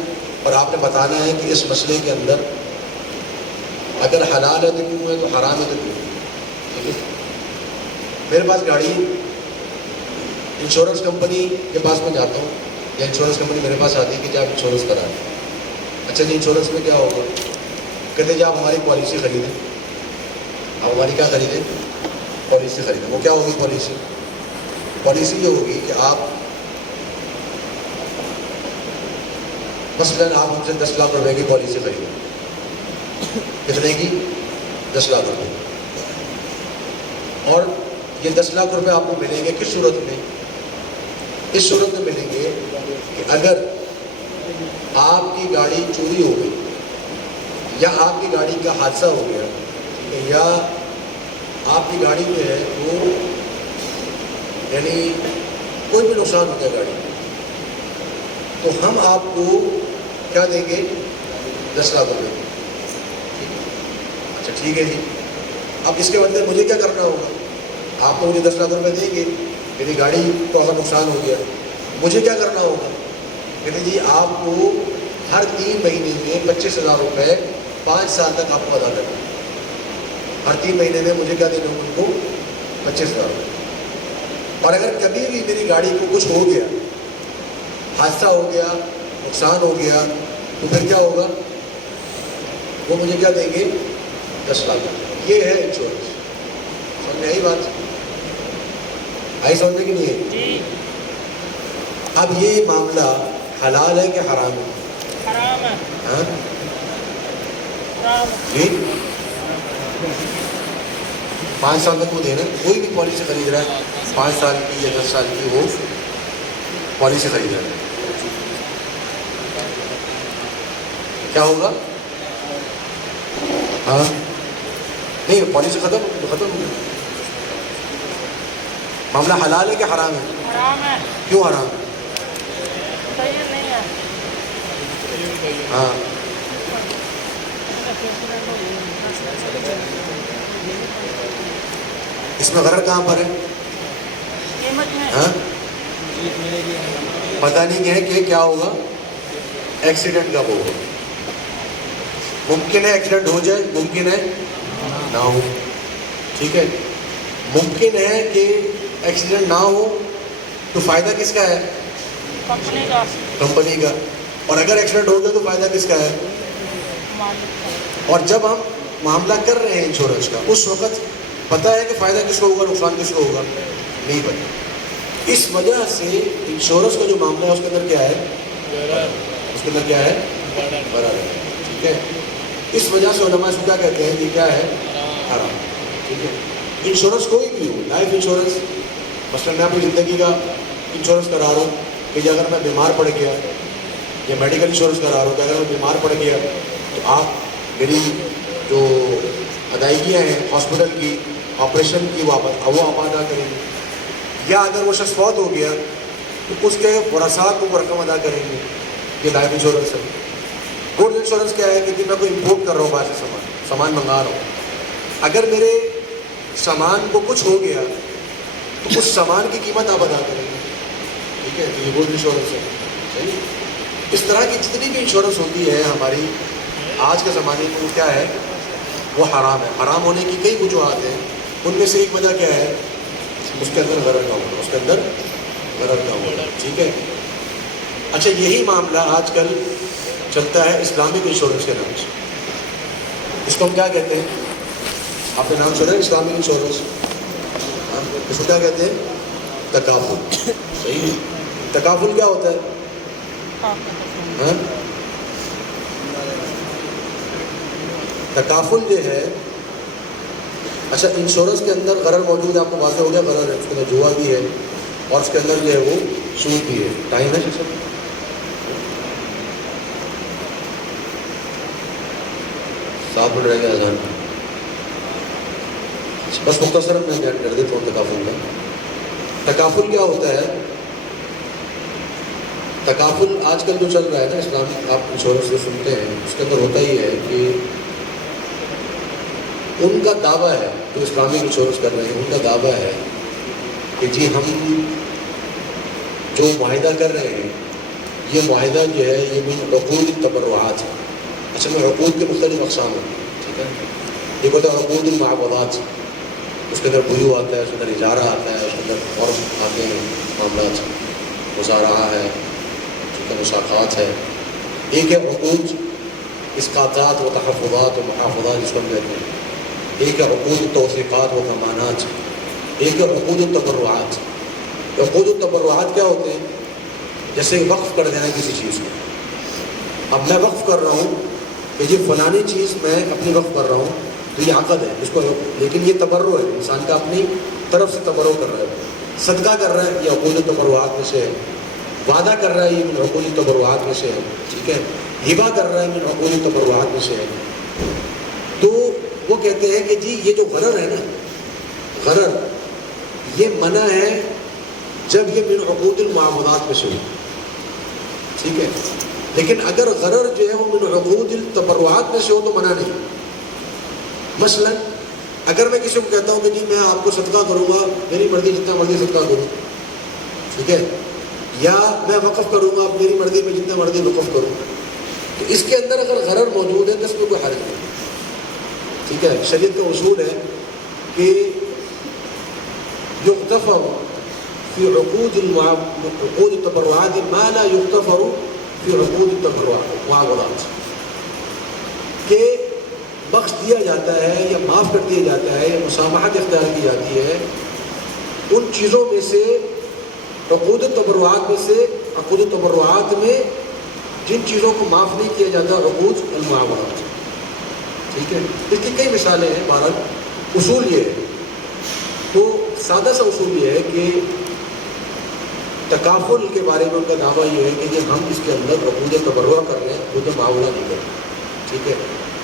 اور آپ نے بتانا ہے کہ اس مسئلے کے اندر اگر حلال ہے تو کیوں ہے، تو حرام ہے تو کیوں ہے. ٹھیک ہے. میرے پاس گاڑی، انشورنس کمپنی کے پاس میں جاتا ہوں یا انشورنس کمپنی میرے پاس آتی ہے کہ جی آپ انشورنس کرا دیں. اچھا جی انشورنس میں کیا ہوگا؟ کہتے جی آپ ہماری پالیسی خریدیں. آپ ہماری کیا خریدیں؟ پالیسی خریدیں. وہ کیا ہوگی پالیسی؟ پالیسی یہ ہوگی کہ آپ مثلاً آپ ہم سے 10 لاکھ روپے کی پالیسی خریدیں. کتنے کی؟ 10 لاکھ روپے. اور یہ 10 لاکھ روپے آپ کو ملیں گے کس صورت میں؟ اس صورت میں ملیں گے کہ اگر آپ کی گاڑی چوری ہو گئی یا آپ کی گاڑی کا حادثہ ہو گیا، ٹھیک ہے، یا آپ کی گاڑی جو ہے وہ یعنی کوئی بھی نقصان ہو گیا گاڑی، تو ہم آپ کو کیا دیں گے؟ 10 لاکھ روپے. اچھا ٹھیک ہے جی. اب اس کے بدلے مجھے کیا کرنا ہوگا؟ آپ تو مجھے 10 لاکھ روپے دیں گے، میری گاڑی کو اگر نقصان ہو گیا مجھے کیا کرنا ہوگا؟ کہتے جی آپ کو ہر 3 مہینے میں 25,000 روپے 5 سال تک آپ کو ادا کرنا ہے. ہر 3 مہینے میں مجھے کیا دینا ہوگا؟ ان کو 25,000 روپے. اور اگر کبھی بھی میری گاڑی کو کچھ ہو گیا، حادثہ ہو گیا، نقصان ہو گیا، تو پھر کیا ہوگا؟ وہ مجھے کیا دیں گے؟ 10 لاکھ روپے. یہ ہے انشورنس. سمجھ میں آئی بات؟ آئی سمجھنے کی نہیں ہے؟ اب یہ معاملہ حلال ہے کہ حرام ہے؟ حرام ہے. ہاں حرام. جی 5 سال تک وہ دینا. کوئی بھی پالیسی خرید رہا ہے 5 سال کی یا 10 سال کی، وہ پالیسی خرید رہا ہے، کیا ہوگا؟ ہاں نہیں پالیسی ختم ہو گئی. معاملہ حلال ہے کہ حرام ہے؟ حرام ہے. کیوں حرام ہے؟ صحیح نہیں ہے. ہاں اس میں غرض کہاں پر ہے؟ قیمت میں. ہاں پتہ نہیں ہے کہ کیا ہوگا، ایکسیڈنٹ کب ہوگا. ممکن ہے ایکسیڈنٹ ہو جائے، ممکن ہے نہ ہو. ٹھیک ہے. ممکن ہے کہ ایکسیڈنٹ نہ ہو تو فائدہ کس کا ہے؟ کمپنی کا. کمپنی کا. اور اگر ایکسیڈنٹ ہو گیا تو فائدہ کس کا ہے؟ مالک کا. اور جب ہم معاملہ کر رہے ہیں انشورنس کا، اس وقت پتہ ہے کہ فائدہ کس کو ہوگا، نقصان کس کو ہوگا؟ نہیں پتہ. اس وجہ سے انشورنس کا جو معاملہ ہے اس کے اندر کیا ہے؟ اس کے اندر کیا ہے؟ غرض ہے. ٹھیک ہے. اس وجہ سے علماء کیا کہتے ہیں کہ کیا ہے؟ حرام. ٹھیک ہے. انشورنس کوئی بھی ہو، لائف انشورنس، مثلا میں اپنی زندگی کا انشورنس کرا رہا ہوں کہ اگر میں بیمار پڑ گیا، یا میڈیکل انشورنس کرا رہا ہوں کہ اگر میں بیمار پڑ گیا تو آپ میری جو ادائیگیاں ہیں ہاسپٹل کی، آپریشن کی، وہ آپ ادا کریں گے. یا اگر وہ شخص فوت ہو گیا تو اس کے ورثاء کو وہ رقم ادا کریں گے. یہ لائف انشورنس ہے. گوڈ انشورنس کیا ہے کہ میں کوئی امپورٹ کر رہا ہوں باہر سے سامان منگا رہا ہوں، اگر میرے سامان کو کچھ ہو گیا تو اس سامان کی قیمت آپ ادا کریں گے. ٹھیک ہے. تو یہ گوڈ انشورنس ہے. صحیح. اس طرح کی جتنی بھی انشورنس ہوتی ہے ہماری آج کے زمانے میں، وہ کیا ہے؟ وہ حرام ہے. حرام ہونے کی کئی وجوہات ہیں. ان میں سے ایک وجہ کیا ہے؟ اس کے اندر غرض کا ہوگا. اس کے اندر غرض کا ہوگا. ٹھیک ہے. اچھا یہی معاملہ آج کل چلتا ہے اسلامک انشورنس کے نام سے. اس کو ہم کیا کہتے ہیں؟ آپ نے نام سنا ہے اسلامک انشورنس؟ اس کو کیا کہتے ہیں؟ تکافل. صحیح. تکافل کیا ہوتا ہے؟ ہاں تکافل جو ہے، اچھا انشورنس کے اندر غرض موجود ہے. آپ کو واضح ہو گیا غرض ہے. اس کے اندر جوا بھی ہے اور اس کے اندر جو ہے وہ سود بھی ہے. ٹائم ہے سر؟ ساتھ منٹ رہ گیا اذان. بس مختصر میں بیان کر دیتا ہوں تکافل کا. تکافل کیا ہوتا ہے؟ تکافل آج کل جو چل رہا ہے نا اسلام، آپ انشورنس جو سنتے ہیں اس کے اندر ہوتا ہی ہے کہ ان کا دعویٰ ہے جو اسلامی انشورنس کر رہے ہیں، ان کا دعویٰ ہے کہ جی ہم جو معاہدہ کر رہے ہیں یہ معاہدہ جو ہے یہ من عقود التبرعات ہے. اصل میں عقود کے مختلف اقسام ہیں، ٹھیک ہے. ایک ہوتا ہے عقود المعاوضات، اس کے اندر بیوع آتا ہے، اس کے اندر اجارہ آتا ہے، اس کے اندر اور آتے ہیں معاملات، مزارعہ ہے، ٹھیک ہے، مساقات ہے. ایک ہے عقود اسقاطات و تحفظات و محافظات جس کو ہم کہتے ہیں. ایک ہے عقود التوثیقات و ضمانات. ایک ہے عقود التبرعات. عقود التبرعات کیا ہوتے ہیں؟ جیسے وقف کر دینا کسی چیز کو. اب میں وقف کر رہا ہوں کہ یہ فلانی چیز میں اپنی وقف کر رہا ہوں، تو یہ عقد ہے اس کو، لیکن یہ تبرع ہے، انسان کا اپنی طرف سے تبرع کر رہا ہے. صدقہ کر رہا ہے، یہ عقود التبرعات میں سے ہے. وعدہ کر رہا ہے، یہ من عقود التبرعات میں سے ہے، ٹھیک ہے. ہبہ کر رہا ہے، من عقود التبرعات میں سے ہے. تو وہ کہتے ہیں کہ جی یہ جو غرر ہے نا، غرر یہ منع ہے جب یہ من عقود المعاوضات میں سے ہو، ٹھیک ہے. لیکن اگر غرر جو ہے وہ من عقود التبرعات میں سے ہو تو منع نہیں. مثلا اگر میں کسی کو کہتا ہوں کہ جی میں آپ کو صدقہ کروں گا، میری مرضی جتنا مرضی صدقہ کروں، ٹھیک ہے، یا میں وقف کروں گا، میری مرضی میں جتنا مرضی وقف کروں، تو اس کے اندر اگر غرر موجود ہے تو اس میں کوئی حرج نہیں، ٹھیک ہے. شریعت کا اصول ہے کہ یغتفر فی عقود التبرعات ما لا یغتفر فی عقود المعاوضات، کہ بخش دیا جاتا ہے یا معاف کر دیا جاتا ہے یا مسامحت اختیار کی جاتی ہے ان چیزوں میں سے، عقود التبرعات میں سے، عقود التبرعات میں جن چیزوں کو معاف نہیں کیا جاتا عقود المعاوضات، ٹھیک ہے. اس کی کئی مثالیں ہیں. بہرحال اصول یہ ہے، تو سادہ سا اصول یہ ہے کہ تکافل کے بارے میں ان کا دعویٰ یہ ہے کہ ہم اس کے اندر عقود تبرع کر رہے ہیں، عقود معاوضہ نہیں کر رہے، ٹھیک ہے.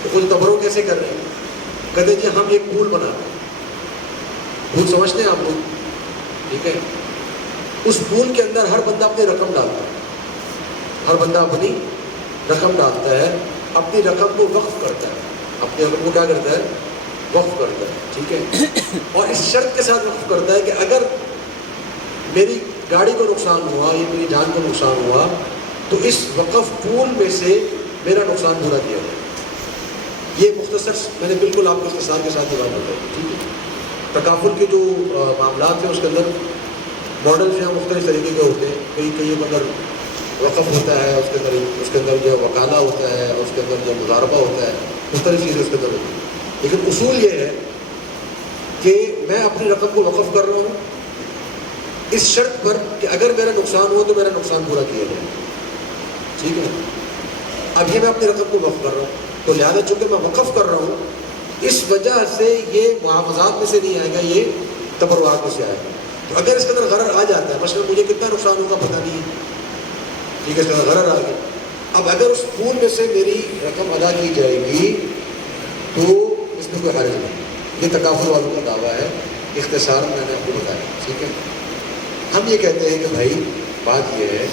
عقود تبرع کیسے کر رہے ہیں؟ کہتے ہیں جی ہم ایک پول بنا رہے ہیں، پول سمجھتے ہیں آپ لوگ، ٹھیک ہے. اس پول کے اندر ہر بندہ اپنی رقم ڈالتا ہے، ہر بندہ اپنی رقم ڈالتا ہے، اپنی رقم کو وقف کرتا ہے، اپنی رقم کو کیا کرتا ہے؟ وقف کرتا ہے، ٹھیک ہے. اور اس شرط کے ساتھ وقف کرتا ہے کہ اگر میری گاڑی کو نقصان ہوا یا میری جان کو نقصان ہوا تو اس وقف پول میں سے میرا نقصان پورا کیا جائے. یہ مختصر میں نے بالکل آپ کو اختصار کے ساتھ بات بتائی، ٹھیک ہے. تکافل کے جو معاملات ہیں اس کے اندر ماڈل جو ہیں مختلف طریقے کے ہوتے ہیں. کئی اندر وقف ہوتا ہے، اس کے اندر جو وکالہ ہوتا ہے، اس کے اندر جو مضاربہ ہوتا ہے، مختلف چیزیں اس کے اندر ہوتی ہیں. لیکن اصول یہ ہے کہ میں اپنی رقم کو وقف کر رہا ہوں اس شرط پر کہ اگر میرا نقصان ہو تو میرا نقصان پورا کیا جائے، ٹھیک ہے. اب یہ میں اپنی رقم کو وقف کر رہا ہوں، تو لہٰذا چونکہ میں وقف کر رہا ہوں اس وجہ سے یہ معاوضات میں سے نہیں آئے گا، یہ تبرعات میں سے آئے گا. تو اگر اس کے اندر غرر آ جاتا ہے، مثلا مجھے کتنا نقصان ہوگا پتہ نہیں ہے، ٹھیک ہے، اس کے اندر غرر آ گیا. اب اگر اس پول میں سے میری رقم ادا کی جائے گی تو اس میں کوئی حرج نہیں. یہ تکافل والوں کا دعویٰ ہے، اختصار میں نے آپ کو بتایا، ٹھیک ہے. ہم یہ کہتے ہیں کہ بھائی بات یہ ہے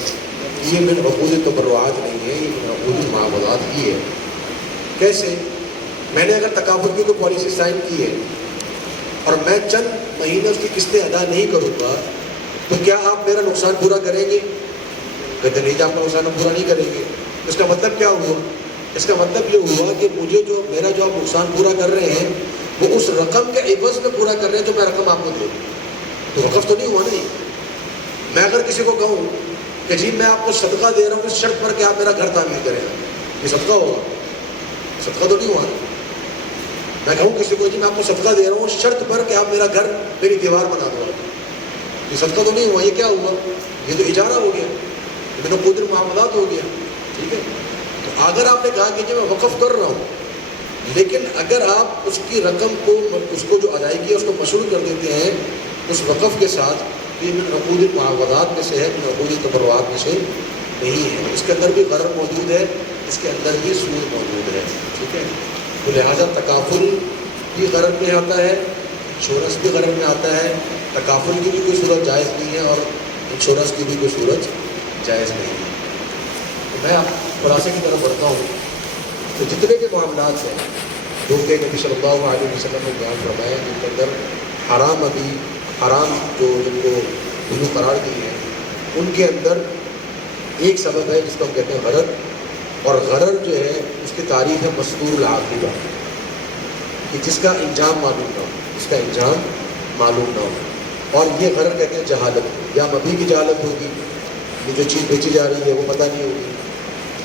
کہ یہ من عقود تبرعات نہیں ہے، یہ من عقود معاوضات ہی ہے. کیسے؟ میں نے اگر تکافل کی کوئی پالیسی سائن کی ہے اور میں چند مہینوں کی قسطیں ادا نہیں کروں گا تو کیا آپ میرا نقصان پورا کریں گے؟ کہتے نہیں، آپ کا نقصان پورا نہیں کریں گے. اس کا مطلب کیا ہوا؟ اس کا مطلب یہ ہوا کہ مجھے میرا جو آپ نقصان پورا کر رہے ہیں وہ اس رقم کے عوض میں پورا کر رہے ہیں جو میں رقم آپ کو دوں. تو وقف تو نہیں ہوا نہیں. میں اگر کسی کو کہوں کہ جی میں آپ کو صدقہ دے رہا ہوں اس شرط پر کہ آپ میرا گھر تعمیر کریں گا، یہ صدقہ ہوگا؟ صدقہ تو نہیں ہوا. میں کہوں کسی کو جی میں آپ کو صدقہ دے رہا ہوں اس شرط پر کہ آپ میرا گھر، میری دیوار بنا دو، یہ صدقہ تو نہیں ہوا. یہ کیا ہوا؟ یہ تو اجارہ ہو گیا، یہ تو عقود المعاوضات ہو گیا، ٹھیک ہے. تو اگر آپ نے کہا کہ جی میں وقف کر رہا ہوں، لیکن اگر آپ اس کی رقم کو، اس کو جو ادائیگی ہے اس کو مشروع کر دیتے ہیں اس وقف کے ساتھ، یہ من عقود المعاوضات میں سے ہے، من عقود التبرعات میں سے نہیں ہے. اس کے اندر بھی غرر موجود ہے، اس کے اندر بھی سود موجود ہے، ٹھیک ہے. تو لہٰذا تکافل بھی غرر میں آتا ہے، انشورنس بھی غرر میں آتا ہے. تکافل کی بھی کوئی صورت جائز نہیں ہے اور انشورنس کی بھی کوئی صورت جائز نہیں ہے. تو میں آپ خلاصے کی طرف بڑھتا ہوں. تو جتنے بھی معاملات ہیں کیونکہ نبی صلی اللہ علیہ وسلم نے بیان فرمایا جن کے اندر حرام جو جن کو دنوں قرار دی ہے ان کے اندر ایک سبب ہے جس کو ہم کہتے ہیں غرر، اور غرر جو ہے اس کی تعریف ہے مستور العاقبہ، کہ جس کا انجام معلوم نہ ہو، اور یہ غرر کہتے ہیں جہالت، یا مبی کی جہالت ہوگی، یہ جو چیز بیچی جا رہی ہے وہ پتہ نہیں ہوگی،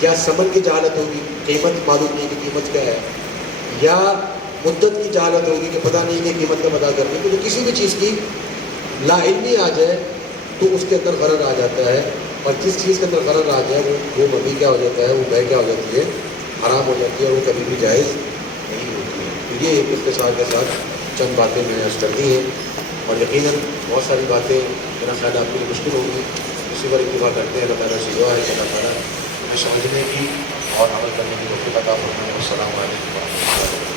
یا ثمن کی جہالت ہوگی، قیمت معلوم نہیں کہ قیمت کیا ہے، یا مدت کی جہالت ہوگی کہ پتہ نہیں کہ قیمت کا ادا کرنے کی، تو کسی بھی چیز کی لا علمی آ جائے تو اس کے اندر غرر آ جاتا ہے، اور جس چیز کے اندر غرر آ جائے وہ مبی کیا ہو جاتا ہے، وہ بے کیا ہو جاتی ہے، حرام ہو جاتی ہے، اور وہ کبھی بھی جائز نہیں ہوتی ہے۔ تو یہ ایک اختصار کے ساتھ چند باتیں میں نے عرض کر دی ہیں، اور یقیناً بہت ساری باتیں میرا خیال آپ کے لیے مشکل ہوگی، اسی پر اتفاق کرتے ہیں۔ اللہ تعالیٰ سے دعا ہے کہ اللہ تعالیٰ ہمیں سمجھنے کی اور عمل کرنے کی توفیق عطا فرمائے۔ السلام علیکم ورحمۃ اللہ۔